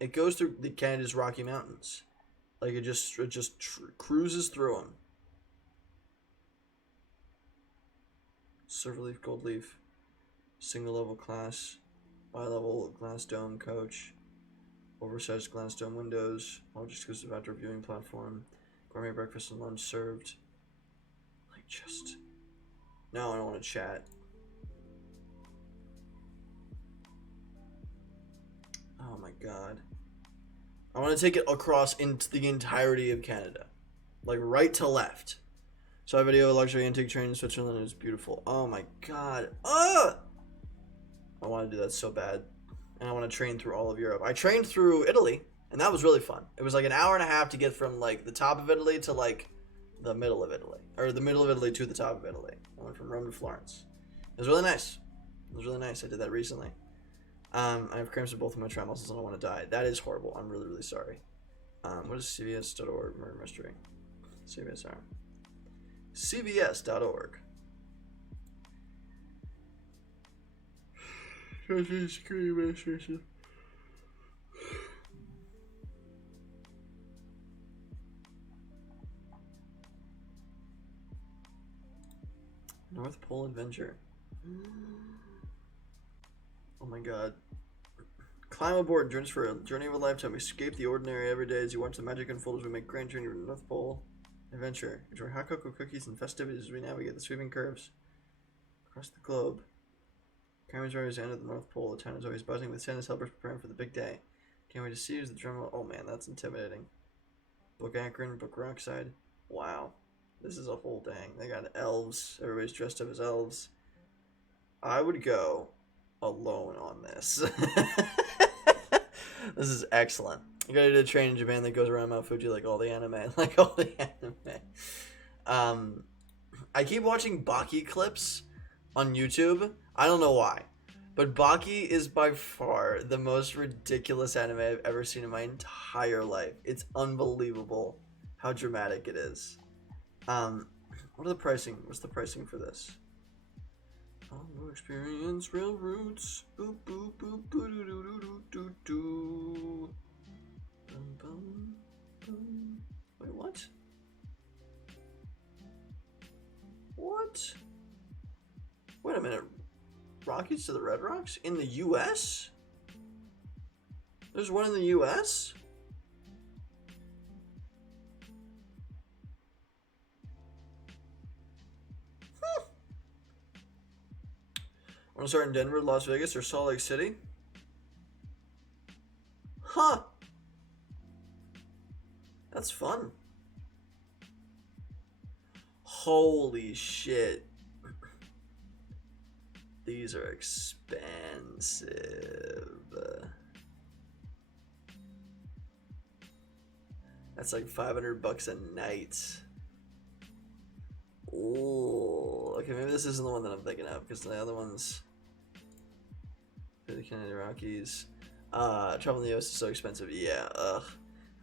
It goes through Canada's Rocky Mountains. Like it just cruises through them. Silver leaf, gold leaf, single level class, bi-level glass dome coach, oversized glass dome windows, all just exclusive outdoor viewing platform, gourmet breakfast and lunch served. Like just no, I don't want to chat. Oh my god. I want to take it across into the entirety of Canada. Like right to left. So I video a luxury antique train in Switzerland. It's beautiful. Oh my god. I want to do that so bad. And I want to train through all of Europe. I trained through Italy, and that was really fun. It was like an hour and a half to get from like the top of Italy to like the middle of Italy. Or the middle of Italy to the top of Italy. I went from Rome to Florence. It was really nice. It was really nice. I did that recently. I have cramps in both of my trial muscles and I want to die. That is horrible. I'm really, really sorry. What is CVS.org murder mystery? CVSR. CVS.org. Security Administration. North Pole Adventure. Oh my god. Climb aboard, join us for a journey of a lifetime. Escape the ordinary every day as you watch the magic unfold as we make grand journey to the North Pole Adventure. Enjoy hot cocoa cookies and festivities as we navigate the sweeping curves across the globe. Cameron's always ended the North Pole. The town is always buzzing with Santa's helpers preparing for the big day. Can't wait to see you as the drum. Oh man, that's intimidating. Book Akron, Book Rockside. Wow. This is a whole thing. They got elves. Everybody's dressed up as elves. I would go alone on this. This is excellent. You gotta do a train in Japan that goes around Mount Fuji like all the anime. Like all the anime. I keep watching Baki clips on YouTube. I don't know why. But Baki is by far the most ridiculous anime I've ever seen in my entire life. It's unbelievable how dramatic it is. What are the pricing? What's the pricing for this? Oh, experience real roots. Boop boop boop boo doo doo doo doo doo. Boom, boom. Wait, what? What? Wait a minute. Rockies to the Red Rocks? In the U.S.? There's one in the U.S.? Want to start in Denver, Las Vegas, or Salt Lake City? Huh. That's fun. Holy shit. These are expensive. That's like $500 a night. Ooh. Okay, maybe this isn't the one that I'm thinking of, because the other ones... The Canadian Rockies. Travel in the US is so expensive. Yeah, ugh.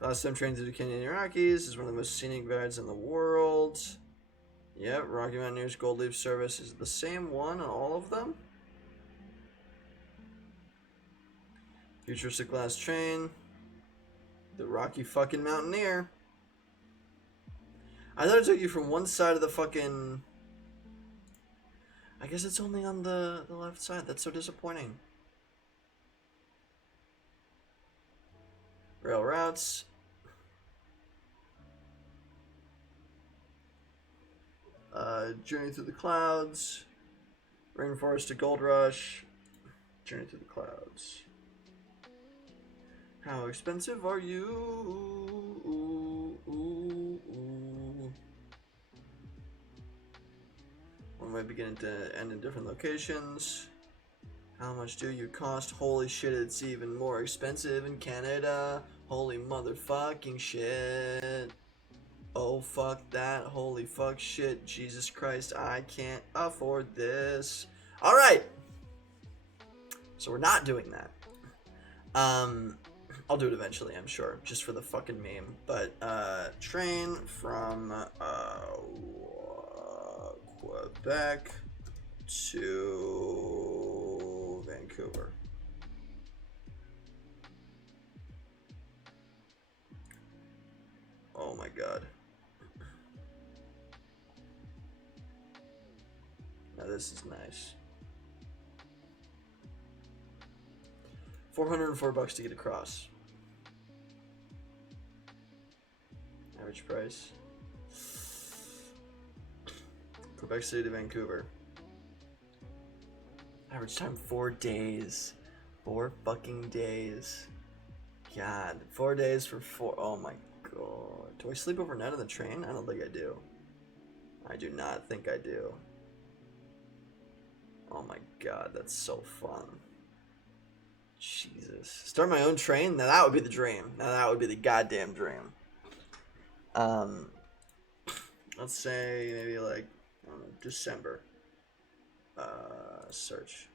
Last time train to the Canadian Rockies is one of the most scenic rides in the world. Yep, Rocky Mountaineers Gold Leaf Service is the same one on all of them. Futuristic Glass Train. The Rocky fucking Mountaineer. I thought it took you from one side of the fucking... I guess it's only on the left side. That's so disappointing. Rail routes. Journey Through the Clouds. Rainforest to Gold Rush. Journey Through the Clouds. How expensive are you? One might begin to end in different locations. How much do you cost? Holy shit, it's even more expensive in Canada. Holy motherfucking shit. Oh fuck that. Holy fuck shit. Jesus Christ, I can't afford this. Alright. So we're not doing that. I'll do it eventually, I'm sure. Just for the fucking meme. But, train from, Quebec to Vancouver. Oh my god. Now this is nice. $404 to get across. Average price. Quebec City to Vancouver. Average time 4 days. 4 fucking days. God, 4 days for 4. Oh my god. Do I sleep overnight on the train? I don't think I do. I do not think I do. Oh my god, that's so fun. Jesus. Start my own train? Now that would be the dream. Now that would be the goddamn dream. Let's say maybe like, I don't know, December. Search.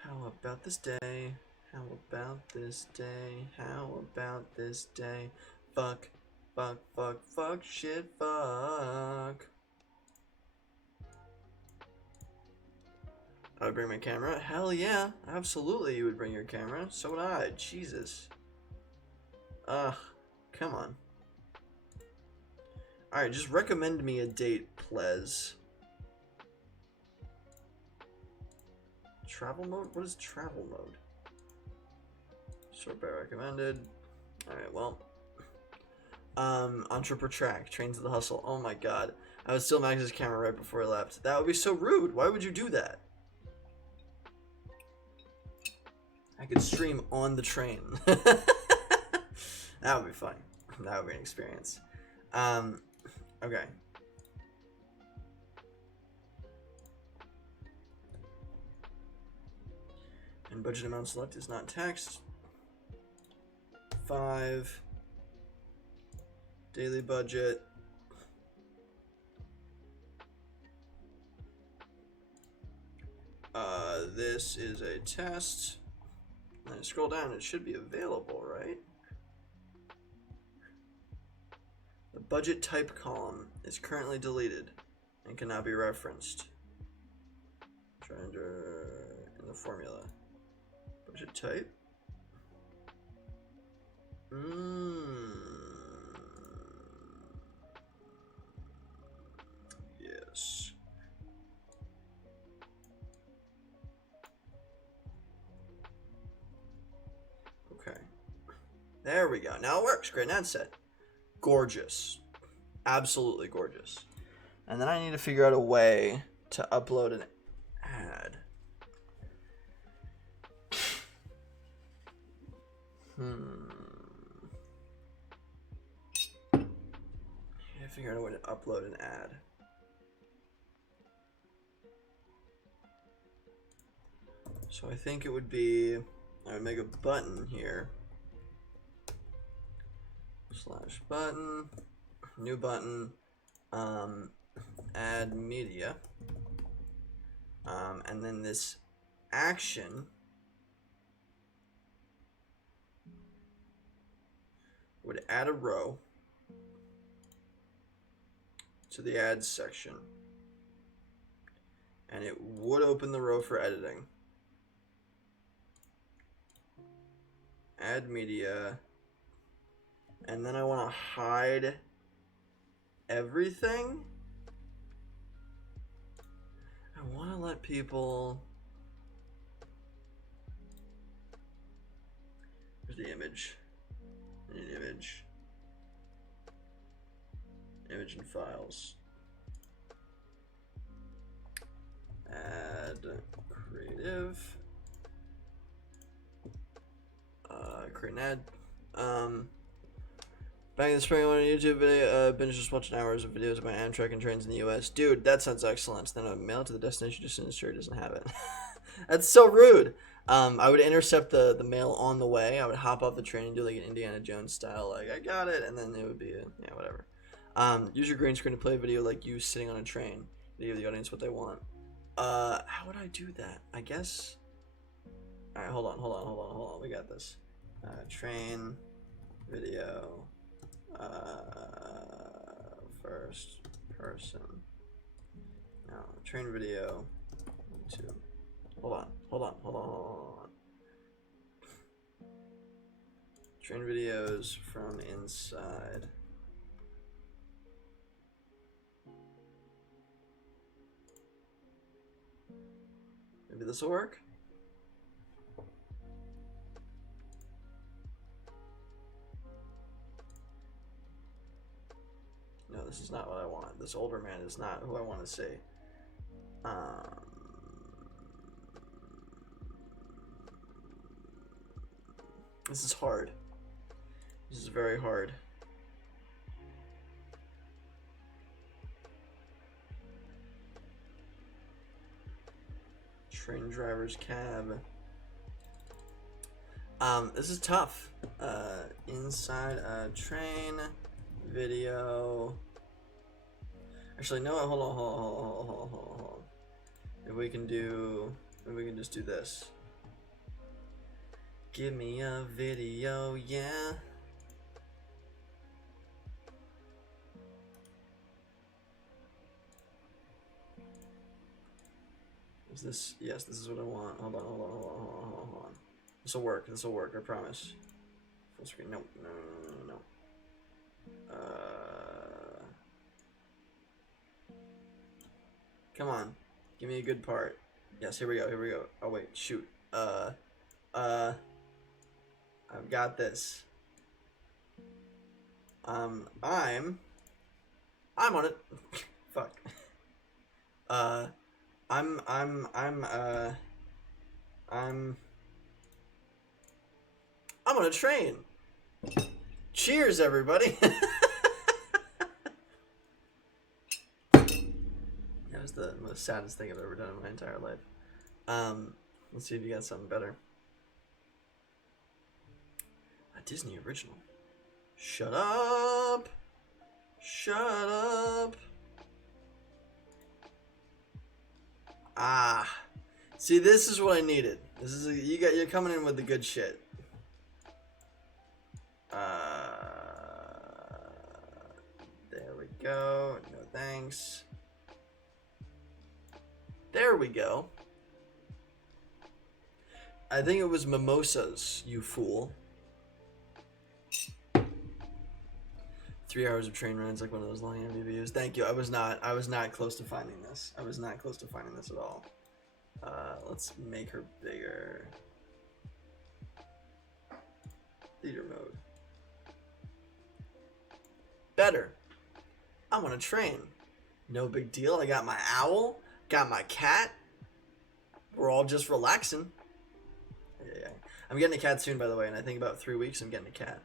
How about this day? How about this day? How about this day? Fuck, fuck, fuck, fuck, shit, fuck. I would bring my camera. Hell yeah, absolutely you would bring your camera. So would I. Jesus. Ugh, come on. Alright, just recommend me a date, please. Travel mode? What is travel mode? Sort by recommended. Alright, well. Entrepreneur track. Trains of the hustle. Oh my god. I would still max his camera right before I left. That would be so rude. Why would you do that? I could stream on the train. That would be fun. That would be an experience. Okay. And budget amount select is not text. 5. Daily budget. This is a test. And I scroll down, it should be available, right? The budget type column is currently deleted. and cannot be referenced. Trying to in the formula. Budget type. Yes. Okay. There we go. Now it works. Great ad set. Gorgeous. Absolutely gorgeous. And then I need to figure out a way to upload an ad. I need to figure out a way to upload an ad. So I think it would be, I would make a button here. Slash button, new button, add media, and then this action would add a row to the ads section, and it would open the row for editing. Add media. And then I want to hide everything. I want to let people... Where's the image? I need image. Image and files. Add creative. Create an ad. Back in the spring, I went on a YouTube video, binge just watching hours of videos about Amtrak and trains in the U.S. Dude, that sounds excellent. Then I mail it to the destination just to ensure it doesn't have it. That's so rude. I would intercept the mail on the way. I would hop off the train and do like an Indiana Jones style, like, I got it, and then it would be, yeah, whatever. Use your green screen to play a video like you sitting on a train to give the audience what they want. How would I do that? I guess... Alright, hold on. We got this. Train video... first person. No, train video. 2. Hold on. Train videos from inside. Maybe this will work. No, this is not what I want. This older man is not who I want to see. This is hard. This is very hard. Train driver's cab. This is tough. Inside a train video. Actually, no, hold on. If we can just do this. Give me a video, yeah. Is this, yes, this is what I want. Hold on. This will work, I promise. Full screen, no. Come on, give me a good part. Yes, here we go. Oh wait, shoot. I've got this. I'm on it. Fuck. I'm on a train. Cheers, everybody. That was the most saddest thing I've ever done in my entire life. Let's see if you got something better. A Disney original. Shut up. Ah, see, this is what I needed. This is you're coming in with the good shit. There we go. No thanks. There we go. I think it was mimosas, you fool. 3 hours of train rides, like one of those long MVVs. Thank you. I was not close to finding this. I was not close to finding this at all. Let's make her bigger. Theater mode. Better. I'm on a train. No big deal. I got my owl. Got my cat. We're all just relaxing. Yeah. I'm getting a cat soon, by the way, and I think about 3 weeks I'm getting a cat.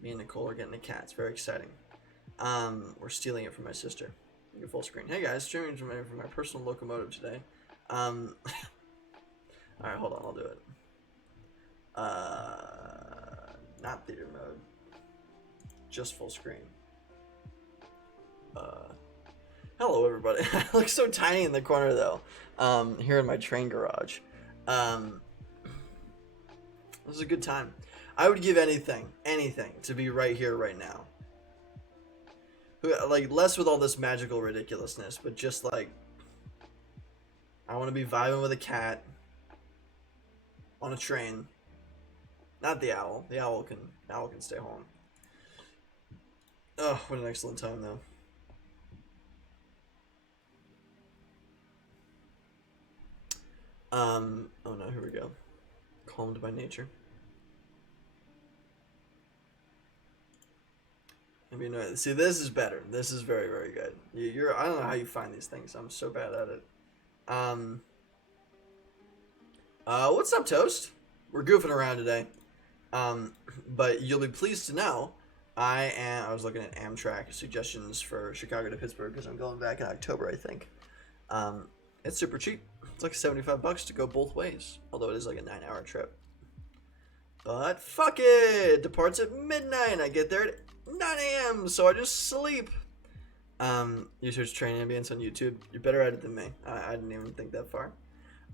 Me and Nicole are getting a cat. It's very exciting. We're stealing it from my sister. Look at full screen. Hey guys, streaming from my personal locomotive today. Alright, hold on, I'll do it. Not theater mode. Just full screen. Hello everybody. I look so tiny in the corner though. Here in my train garage. This is a good time. I would give anything to be right here, right now. Like, less with all this magical ridiculousness, but just like, I want to be vibing with a cat on a train. Not the owl. The owl can stay home. Oh, what an excellent time though. Oh no, here we go. Calmed by nature. I mean, see, this is better. This is very, very good. I don't know how you find these things. I'm so bad at it. What's up, Toast? We're goofing around today. But you'll be pleased to know I was looking at Amtrak suggestions for Chicago to Pittsburgh because I'm going back in October, I think. It's super cheap. It's like $75 to go both ways, although it is like a 9-hour trip. But fuck it! It departs at midnight. I get there at 9 a.m. so I just sleep. You search train ambience on YouTube. You're better at it than me. I didn't even think that far.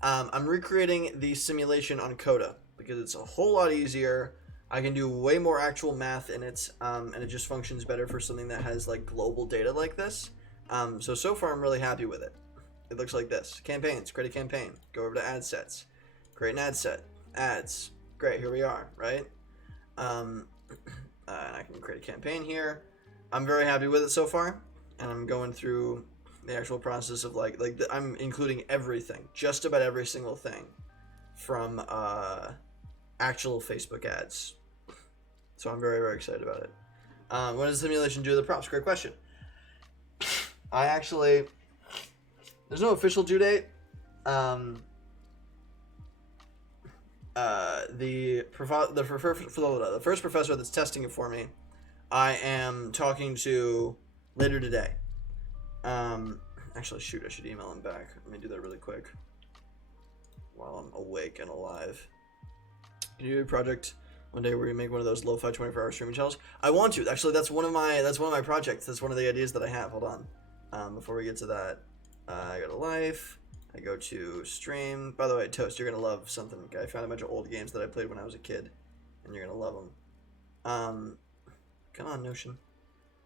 I'm recreating the simulation on Coda because it's a whole lot easier. I can do way more actual math in it, and it just functions better for something that has like global data like this. So far I'm really happy with it. It looks like this. Campaigns. Create a campaign. Go over to ad sets. Create an ad set. Ads. Great. Here we are. Right. And I can create a campaign here. I'm very happy with it so far, and I'm going through the actual process of I'm including everything, just about every single thing, from actual Facebook ads. So I'm very, very excited about it. When does the simulation do the props? Great question. There's no official due date. The first professor that's testing it for me, I am talking to later today. Actually, shoot, I should email him back. Let me do that really quick while I'm awake and alive. Can you do a project one day where you make one of those lo-fi 24-hour streaming channels? I want to. Actually, that's one of my projects. That's one of the ideas that I have. Hold on. Before we get to that, I go to life. I go to stream. By the way, Toast, you're gonna love something. I found a bunch of old games that I played when I was a kid, and you're gonna love them. Come on, Notion.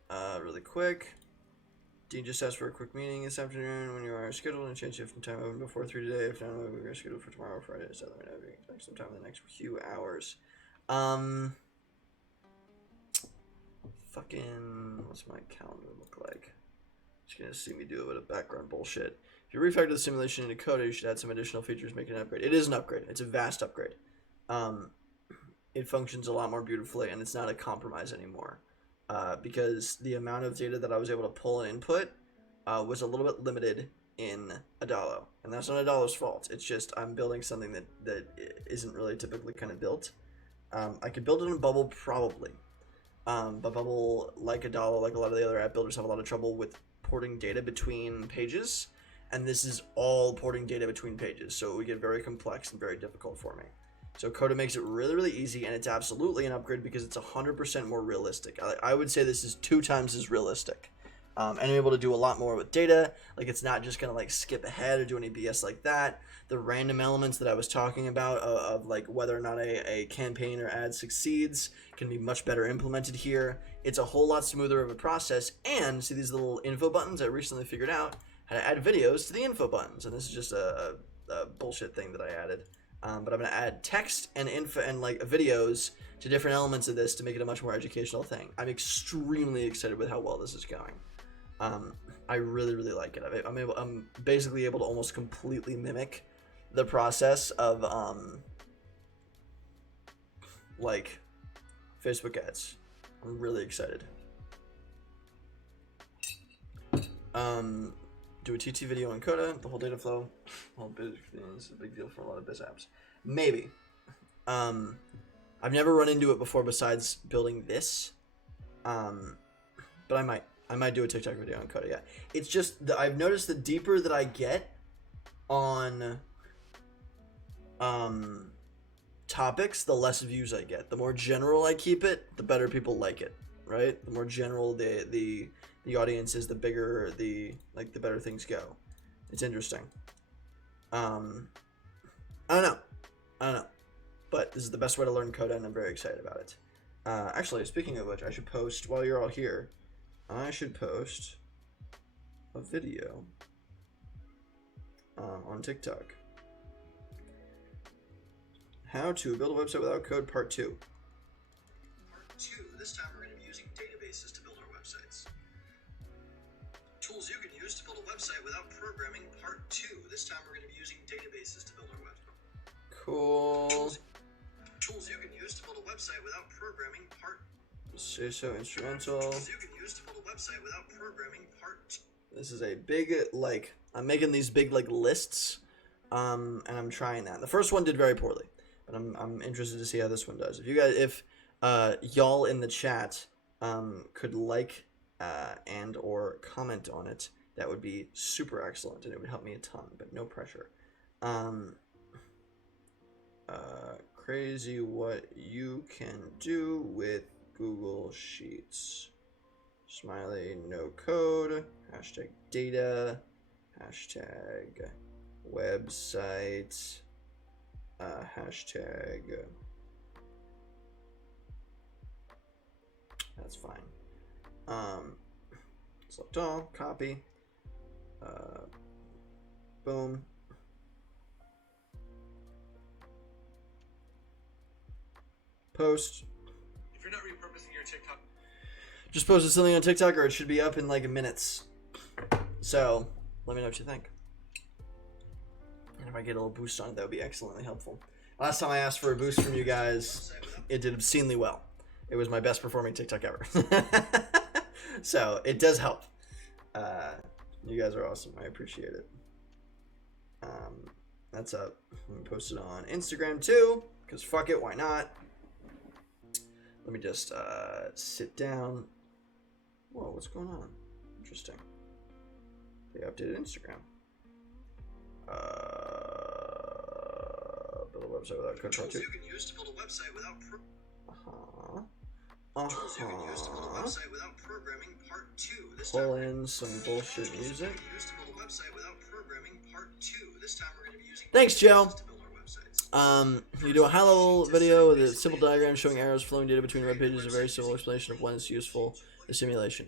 Really quick. Dean just asked for a quick meeting this afternoon when you are scheduled, and change it from time open before 3 today. If not, we are scheduled for tomorrow, Friday. So let me know if you can expect sometime in the next few hours. Fucking, what's my calendar look like? Just gonna see me do a bit of background bullshit. If you refactor the simulation into Coda, you should add some additional features, make it an upgrade. It is an upgrade. It's a vast upgrade. It functions a lot more beautifully, and it's not a compromise anymore. Because the amount of data that I was able to pull and input was a little bit limited in Adalo. And that's not Adalo's fault. It's just I'm building something that isn't really typically kind of built. I could build it in Bubble, probably. But Bubble, like Adalo, like a lot of the other app builders, have a lot of trouble with porting data between pages. And this is all porting data between pages, so it would get very complex and very difficult for me. So Coda makes it really, really easy, and it's absolutely an upgrade because it's 100% more realistic. I would say this is 2 times as realistic. And I'm able to do a lot more with data. Like, it's not just gonna like skip ahead or do any BS like that. The random elements that I was talking about of like whether or not a campaign or ad succeeds can be much better implemented here. It's a whole lot smoother of a process. And see these little info buttons I recently figured out. how to add videos to the info buttons. And this is just a bullshit thing that I added. But I'm going to add text and info and like videos to different elements of this to make it a much more educational thing. I'm extremely excited with how well this is going. I really, really like it. I'm basically able to almost completely mimic the process of like Facebook ads. I'm really excited. Do a TT video in Coda, the whole data flow. It's a big deal for a lot of biz apps. Maybe. I've never run into it before besides building this. But I might do a TikTok video on Coda, yeah. It's just that I've noticed the deeper that I get on topics, the less views I get. The more general I keep it, the better people like it, right? The more general the audience is, the bigger the better things go. It's interesting. I don't know. But this is the best way to learn Coda, and I'm very excited about it. Actually, speaking of which, I should post, while you're all here, I should post a video on TikTok. How to build a website without code, part 2. Part 2. This time we're going to be using databases to build our websites. Tools you can use to build a website without programming, part 2. This time we're going to be using databases to build our website. Cool. Tools you can use to build a website without programming, part. Say so instrumental. Tools you can use to build a website without programming, part. This is a big, like, I'm making these big, like, lists, and I'm trying that. The first one did very poorly, but I'm interested to see how this one does. If you guys, if y'all in the chat could like and or comment on it, that would be super excellent, and it would help me a ton, but no pressure. Crazy what you can do with Google Sheets. Smiley, no code, hashtag data, hashtag website, hashtag, that's fine. Select all, copy, boom. Post. If you're not repurposing your TikTok, just posted something on TikTok, or it should be up in like minutes. So let me know what you think. And if I get a little boost on it, that would be excellently helpful. Last time I asked for a boost from you guys, it did obscenely well. It was my best performing TikTok ever. So it does help. You guys are awesome. I appreciate it. That's up. I'm gonna post it on Instagram too, because fuck it, why not? Let me just sit down. Whoa, what's going on? Interesting. They updated Instagram. Build a website without code. Tools you can use to build a website without Tools you can use to build a website without programming, part 2. This time pull in some bullshit music. Use to build a website without programming, part 2. This time we're going to be using. Thanks, Joe. You do a high-level video with a simple diagram showing arrows flowing data between web pages, a very simple explanation of when it's useful, the simulation.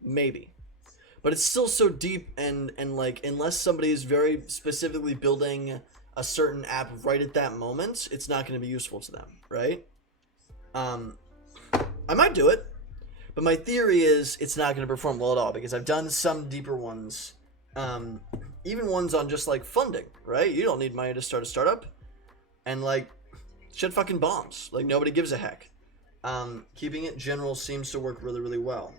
Maybe. But it's still so deep and like, unless somebody is very specifically building a certain app right at that moment, it's not going to be useful to them, right? I might do it, but my theory is it's not going to perform well at all, because I've done some deeper ones. Even ones on just like funding, right? You don't need money to start a startup, and like shit fucking bombs. Like nobody gives a heck. Keeping it general seems to work really, really well.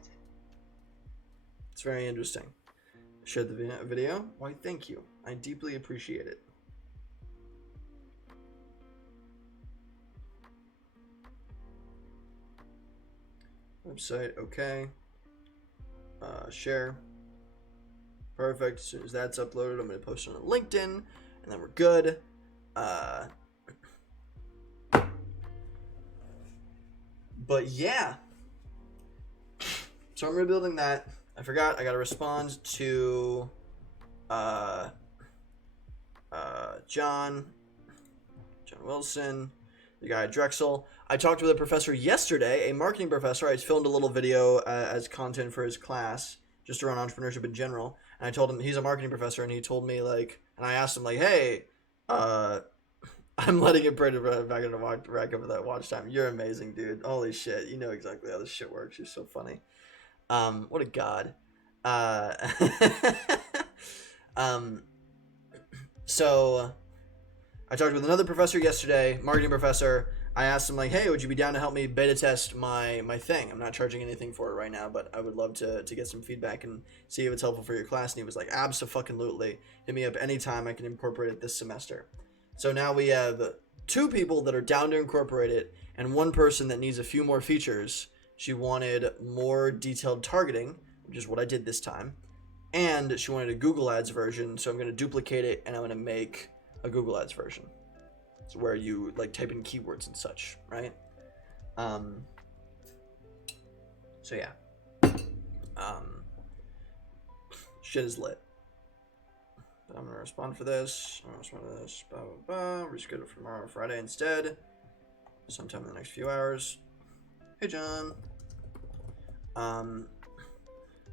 It's very interesting. Shared the video. Why, thank you. I deeply appreciate it. Website, okay. Share. Perfect. As soon as that's uploaded, I'm going to post it on LinkedIn, and then we're good. But yeah. So I'm rebuilding that. I forgot. I got to respond to John Wilson, the guy at Drexel. I talked with a professor yesterday, a marketing professor. I filmed a little video as content for his class. just around entrepreneurship in general. And I told him, he's a marketing professor, and he told me, like, and I asked him, like, hey, I'm letting it pray to back into rack over that watch time. You're amazing, dude. Holy shit. You know exactly how this shit works. You're so funny. What a god. So I talked with another professor yesterday, marketing professor. I asked him, like, hey, would you be down to help me beta test my thing? I'm not charging anything for it right now, but I would love to get some feedback and see if it's helpful for your class. And he was like, abso-fucking-lutely. Hit me up anytime. I can incorporate it this semester. So now we have 2 people that are down to incorporate it, and 1 person that needs a few more features. She wanted more detailed targeting, which is what I did this time. And she wanted a Google Ads version, so I'm going to duplicate it, and I'm going to make a Google Ads version. So where you like type in keywords and such, right? So yeah. Shit is lit. But I'm going to respond for this. I'm going to respond to this. Blah, blah, blah. Reschedule for tomorrow, Friday instead. Sometime in the next few hours. Hey, John. By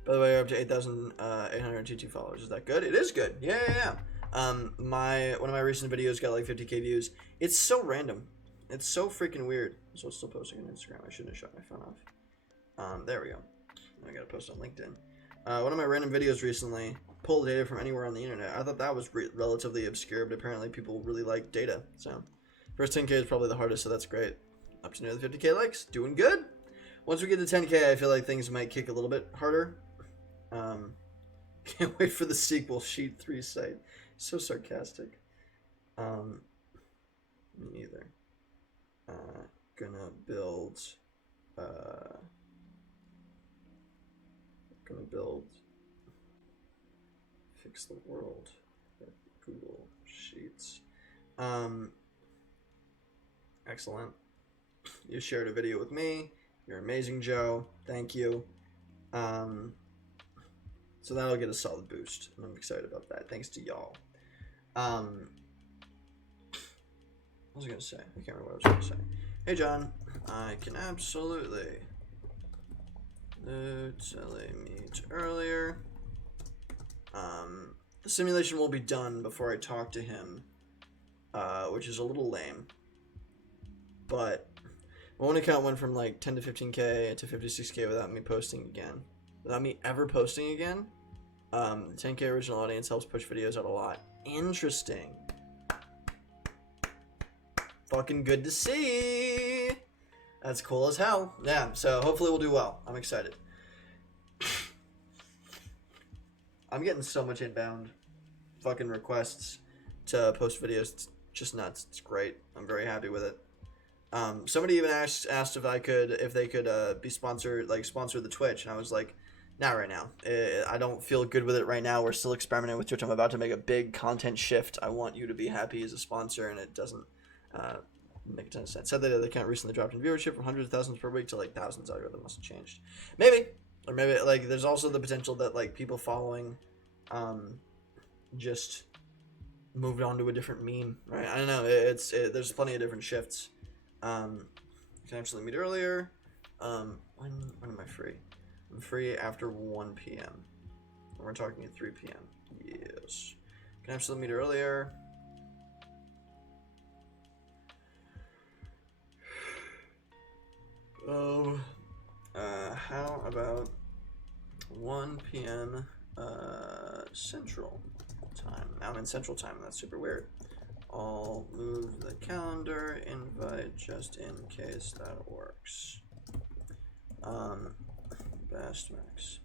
the way, you're up to 8,800 TT followers. Is that good? It is good. Yeah. One of my recent videos got like 50k views. It's so random. It's so freaking weird. So it's still posting on Instagram. I shouldn't have shut my phone off. There we go. I gotta post on LinkedIn. One of my random videos recently pulled data from anywhere on the internet. I thought that was relatively obscure, but apparently people really like data. So first 10k is probably the hardest, so that's great. Up to nearly 50k likes. Doing good. Once we get to 10k, I feel like things might kick a little bit harder. Can't wait for the sequel, Sheet 3 site. So sarcastic. Me neither. Gonna build fix the world with Google Sheets. Excellent. You shared a video with me. You're amazing, Joe. Thank you. So that'll get a solid boost, and I'm excited about that. Thanks to y'all. What was I gonna say? I can't remember what I was gonna say. Hey, John. I can absolutely meet earlier. The simulation will be done before I talk to him, which is a little lame. But my one account went from like 10 to 15k to 56k without me posting again. Without me ever posting again. The 10k original audience helps push videos out a lot. Interesting. Fucking good to see. That's cool as hell. Yeah, so hopefully we'll do well. I'm excited. I'm getting so much inbound fucking requests to post videos. It's just nuts. It's great. I'm very happy with it. Somebody even asked if they could be sponsor the Twitch, and I was like, not right now. I don't feel good with it right now. We're still experimenting with Twitch. I'm about to make a big content shift. I want you to be happy as a sponsor, and it doesn't make a ton of sense. Said that the account recently dropped in viewership from hundreds of thousands per week to like thousands. Algorithm must have changed. Maybe. Or maybe like there's also the potential that like people following just moved on to a different meme, right? I don't know. There's plenty of different shifts. You can actually meet earlier. When am I free? I'm free after 1 p.m. We're talking at 3 p.m. Yes. Can actually meet earlier. Oh, how about 1 p.m. Central Time? Now I'm in Central Time. That's super weird. I'll move the calendar invite just in case that works. Best mix.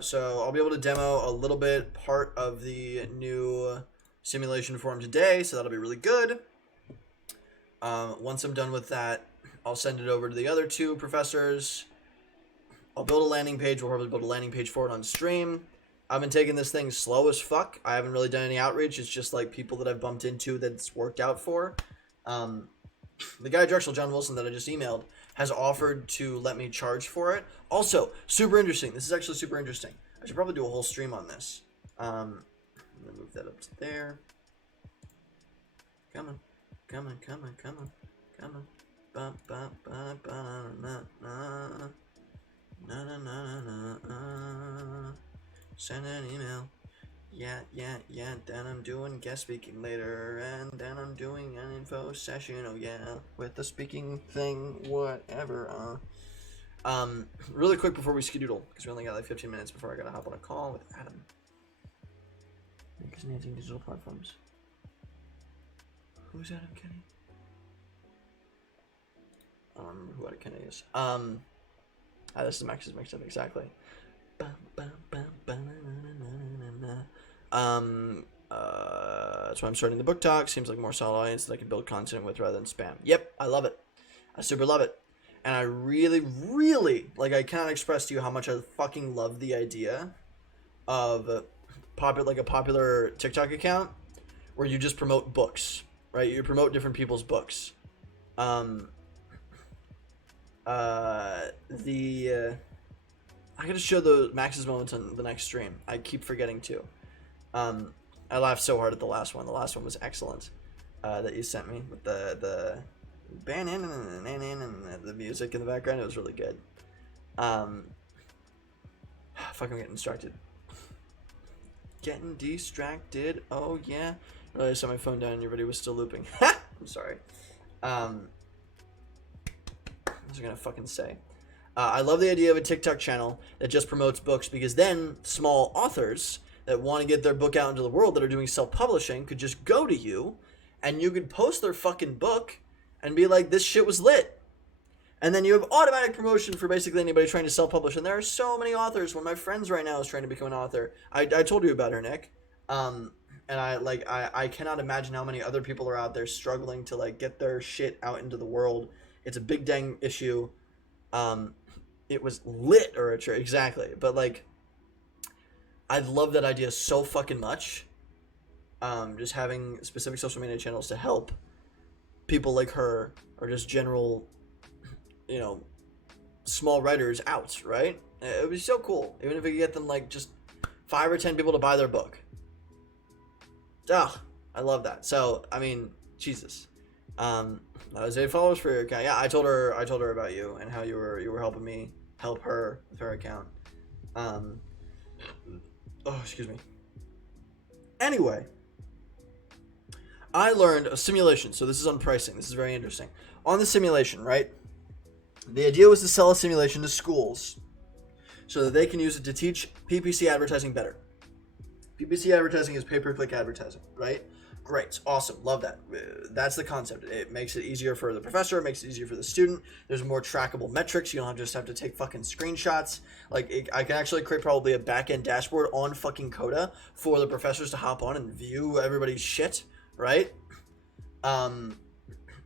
So I'll be able to demo a little bit part of the new simulation form today, so that'll be really good. Once I'm done with that, I'll send it over to the other 2 professors. I'll build a landing page. We'll probably build a landing page for it on stream. I've been taking this thing slow as fuck. I haven't really done any outreach. It's just like people that I've bumped into that's worked out for. The guy, Drexel John Wilson, that I just emailed, has offered to let me charge for it. Also, super interesting. This is actually super interesting. I should probably do a whole stream on this. I'm going to move that up to there. Come on. Come on, come on, come on, come on. Ba, ba, ba, ba, na, na. Send an email. Yeah. Then I'm doing guest speaking later, and then I'm doing an info session. Oh yeah, with the speaking thing, whatever. Really quick before we skedoodle, because we only got like 15 minutes before I gotta hop on a call with Adam. Because enhancing digital platforms. Who's Adam Kenny? I don't remember who Adam Kenny is. This is Max's mixtape, exactly. That's why I'm starting the book talk. Seems like a more solid audience that I can build content with rather than spam. Yep, I love it. I super love it. And I really, really, like, I cannot express to you how much I fucking love the idea of a popular TikTok account where you just promote books, right? You promote different people's books. I gotta show the Max's moments on the next stream. I keep forgetting to. I laughed so hard at the last one. The last one was excellent. That you sent me with the band and the music in the background. It was really good. Fuck, I'm getting distracted. Getting distracted. Oh yeah. I set my phone down and your video was still looping. I'm sorry. What was I gonna fucking say? I love the idea of a TikTok channel that just promotes books, because then small authors that want to get their book out into the world that are doing self-publishing could just go to you and you could post their fucking book and be like, this shit was lit. And then you have automatic promotion for basically anybody trying to self-publish. And there are so many authors. One of my friends right now is trying to become an author. I told you about her, Nick. And I cannot imagine how many other people are out there struggling to like get their shit out into the world. It's a big dang issue. It was literature, exactly. But like, I love that idea so fucking much. Just having specific social media channels to help people like her, or just general, small writers out, right? It would be so cool. Even if we could get them like just 5 or 10 people to buy their book. I love that. So, I mean, Jesus. That was 8 followers for your account. Yeah, I told her about you and how you were helping me help her with her account. Excuse me. Anyway, I learned a simulation. So this is on pricing. This is very interesting. On the simulation, right? The idea was to sell a simulation to schools so that they can use it to teach PPC advertising better. PPC advertising is pay-per-click advertising, right? Great. Awesome. Love that. That's the concept. It makes it easier for the professor. It makes it easier for the student. There's more trackable metrics. You don't just have to take fucking screenshots. I can actually create probably a back-end dashboard on fucking Coda for the professors to hop on and view everybody's shit, right? And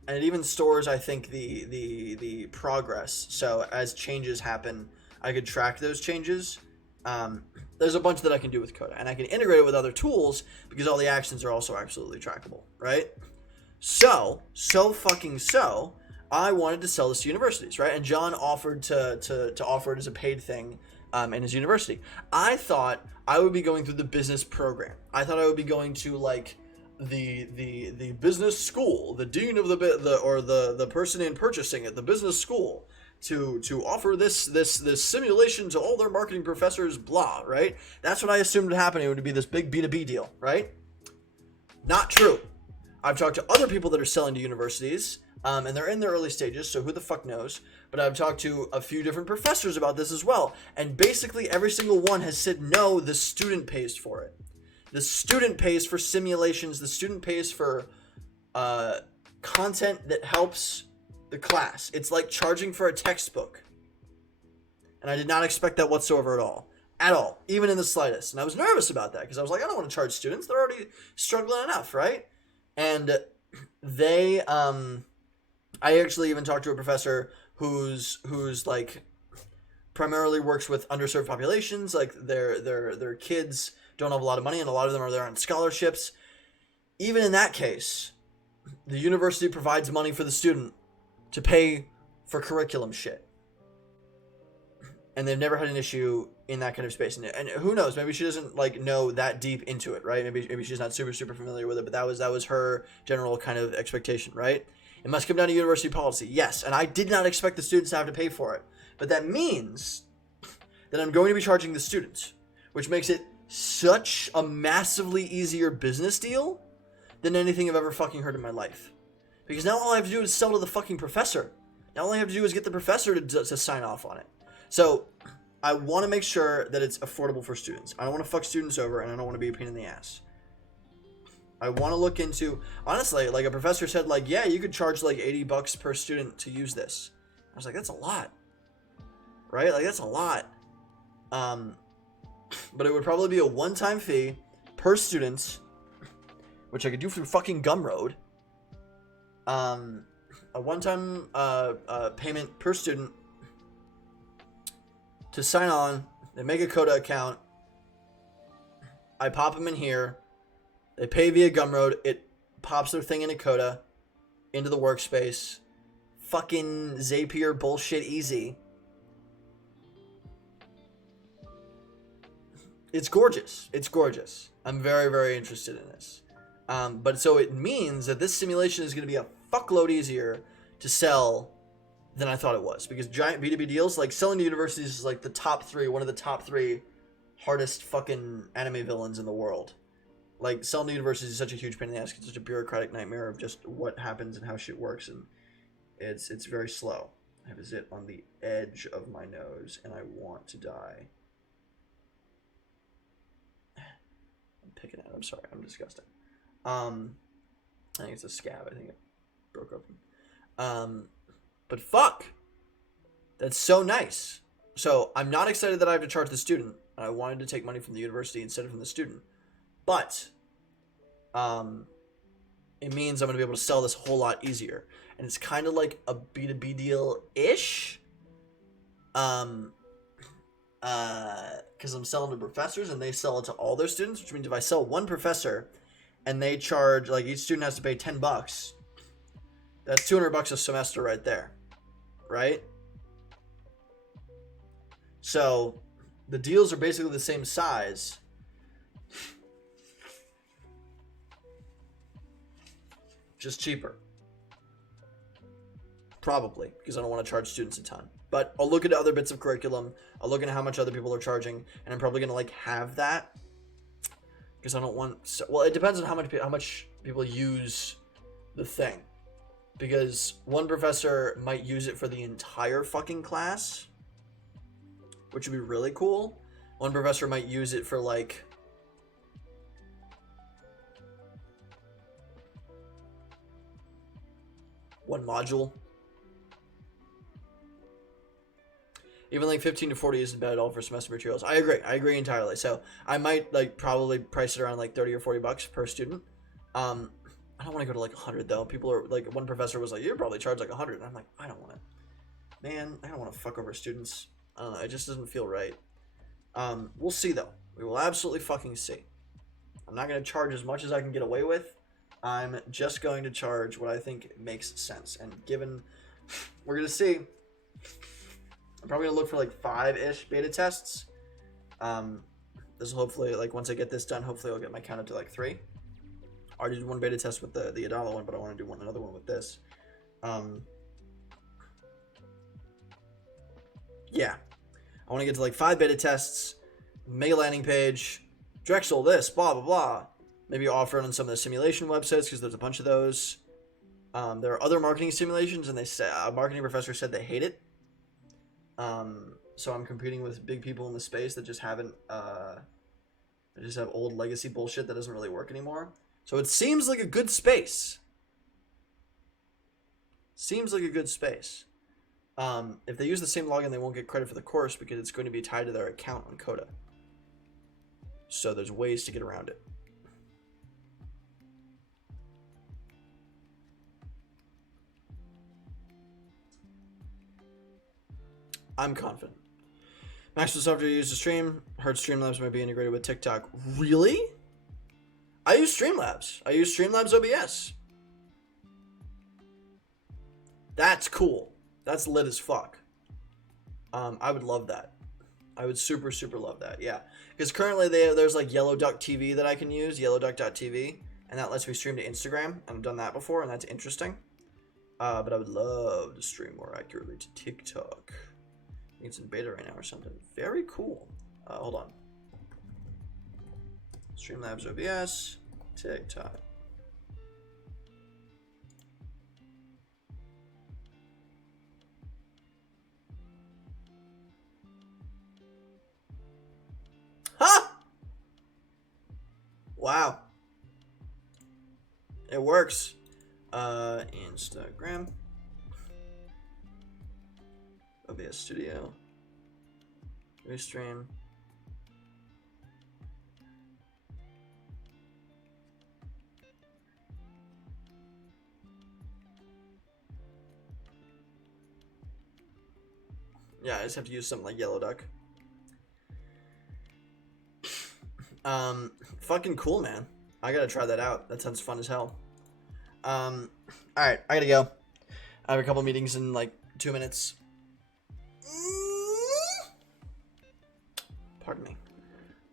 it even stores, I think, the progress. So as changes happen, I could track those changes. There's a bunch that I can do with Coda, and I can integrate it with other tools because all the actions are also absolutely trackable, right? So I wanted to sell this to universities, right? And John offered to offer it as a paid thing in his university. I thought I would be going through the business program. I thought I would be going to like the business school, the dean of the person in purchasing at the business school, to offer this simulation to all their marketing professors, blah, right? That's what I assumed would happen. It would be this big B2B deal, right? Not true. I've talked to other people that are selling to universities, and they're in their early stages, so who the fuck knows? But I've talked to a few different professors about this as well, and basically every single one has said, no, the student pays for it. The student pays for simulations. The student pays for content that helps the class. It's like charging for a textbook. And I did not expect that whatsoever at all, even in the slightest. And I was nervous about that because I was like, I don't want to charge students. They're already struggling enough, right? And they, I actually even talked to a professor who's like primarily works with underserved populations. Like their kids don't have a lot of money, and a lot of them are there on scholarships. Even in that case, the university provides money for the student to pay for curriculum shit. And they've never had an issue in that kind of space. And who knows, maybe she doesn't like know that deep into it, right? Maybe she's not super familiar with it, but that was her general kind of expectation, right? It must come down to university policy. Yes, and I did not expect the students to have to pay for it. But that means then I'm going to be charging the students, which makes it such a massively easier business deal than anything I've ever fucking heard in my life. Because now all I have to do is sell to the fucking professor. Now all I have to do is get the professor to sign off on it. So I want to make sure that it's affordable for students. I don't want to fuck students over, and I don't want to be a pain in the ass. I want to look into, honestly, like a professor said, like, yeah, you could charge like $80 per student to use this. I was like, that's a lot. Right? Like, that's a lot. But it would probably be a one-time fee per student, which I could do through fucking Gumroad. A one-time payment per student to sign on. They make a Coda account. I pop them in here. They pay via Gumroad. It pops their thing into Coda, into the workspace. Fucking Zapier bullshit easy. It's gorgeous. It's gorgeous. I'm very, very interested in this. But so it means that this simulation is going to be a fuckload easier to sell than I thought it was. Because giant B2B deals, like selling to universities is like the top three, one of the top three hardest fucking anime villains in the world. Like selling to universities is such a huge pain in the ass. It's such a bureaucratic nightmare of just what happens and how shit works. And it's very slow. I have a zit on the edge of my nose and I want to die. Picking it. I'm sorry. I'm disgusting. I think it's a scab. I think it broke open. But fuck. That's so nice. So I'm not excited that I have to charge the student. I wanted to take money from the university instead of from the student. But it means I'm going to be able to sell this a whole lot easier. And it's kind of like a B2B deal-ish. Because I'm selling to professors and they sell it to all their students, which means if I sell one professor and they charge, like each student has to pay $10, that's $200 a semester right there, right? So the deals are basically the same size. Just cheaper. Probably, because I don't want to charge students a ton. But I'll look into other bits of curriculum. I'll look into how much other people are charging, and I'm probably gonna like have that because I don't want. Well, it depends on how much people use the thing, because one professor might use it for the entire fucking class, which would be really cool. One professor might use it for like one module. Even like 15 to 40 isn't bad at all for semester materials. I agree entirely. So I might like probably price it around like 30 or 40 bucks per student. I don't want to go to like 100 though. People are like, one professor was like, you probably charge like 100. And I'm like, I don't want to. Man, I don't want to fuck over students. I don't know. It just doesn't feel right. We'll see though. We will absolutely fucking see. I'm not going to charge as much as I can get away with. I'm just going to charge what I think makes sense. And given, we're going to see. I'm probably gonna look for like 5-ish beta tests. This will hopefully, like once I get this done, hopefully I'll get my count up to like 3. I already did one beta test with the Adala one, but I want to do another one with this. Yeah, I want to get to like 5 beta tests, make a landing page, Drexel this, blah blah blah. Maybe offer it on some of the simulation websites because there's a bunch of those. There are other marketing simulations, and they say a marketing professor said they hate it. So I'm competing with big people in the space that just haven't, they just have old legacy bullshit that doesn't really work anymore. So it seems like a good space. Seems like a good space. If they use the same login, they won't get credit for the course because it's going to be tied to their account on Coda. So there's ways to get around it. I'm confident. Maxwell software used to stream. Heard Streamlabs might be integrated with TikTok. Really? I use Streamlabs. I use Streamlabs OBS. That's cool. That's lit as fuck. I would love that. I would super, super love that. Yeah. Because currently there's like Yellow Duck TV that I can use. YellowDuck.tv. And that lets me stream to Instagram. I've done that before and that's interesting. But I would love to stream more accurately to TikTok. It's in beta right now or something. Very cool. Hold on. Streamlabs OBS. TikTok. Huh! Wow. It works. Instagram. OBS Studio. Restream. Yeah, I just have to use something like Yellow Duck. Fucking cool, man. I gotta try that out. That sounds fun as hell. Alright, I gotta go. I have a couple meetings in like 2 minutes. Pardon me.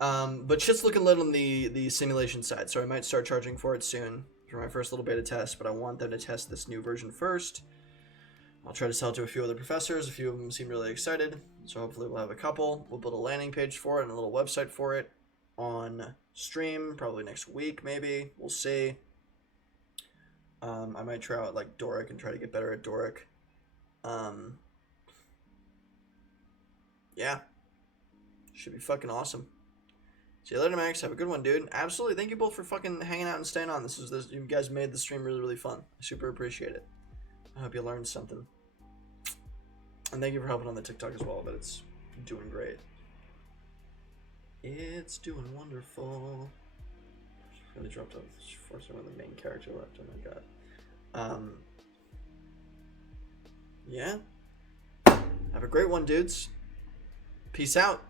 But shit's looking lit on the simulation side, so I might start charging for it soon for my first little beta test, but I want them to test this new version first. I'll try to sell it to a few other professors. A few of them seem really excited, so hopefully we'll have a couple. We'll build a landing page for it and a little website for it on stream, probably next week, maybe. We'll see. I might try out like Doric and try to get better at Doric. Yeah. Should be fucking awesome. See you later, Max. Have a good one, dude. Absolutely. Thank you both for fucking hanging out and staying on. You guys made the stream really, really fun. I super appreciate it. I hope you learned something. And thank you for helping on the TikTok as well, but it's doing great. It's doing wonderful. Really dropped off. Fortunately, one of the main character left. Oh my god. Yeah. Have a great one, dudes. Peace out.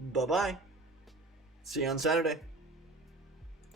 Bye-bye. See you on Saturday.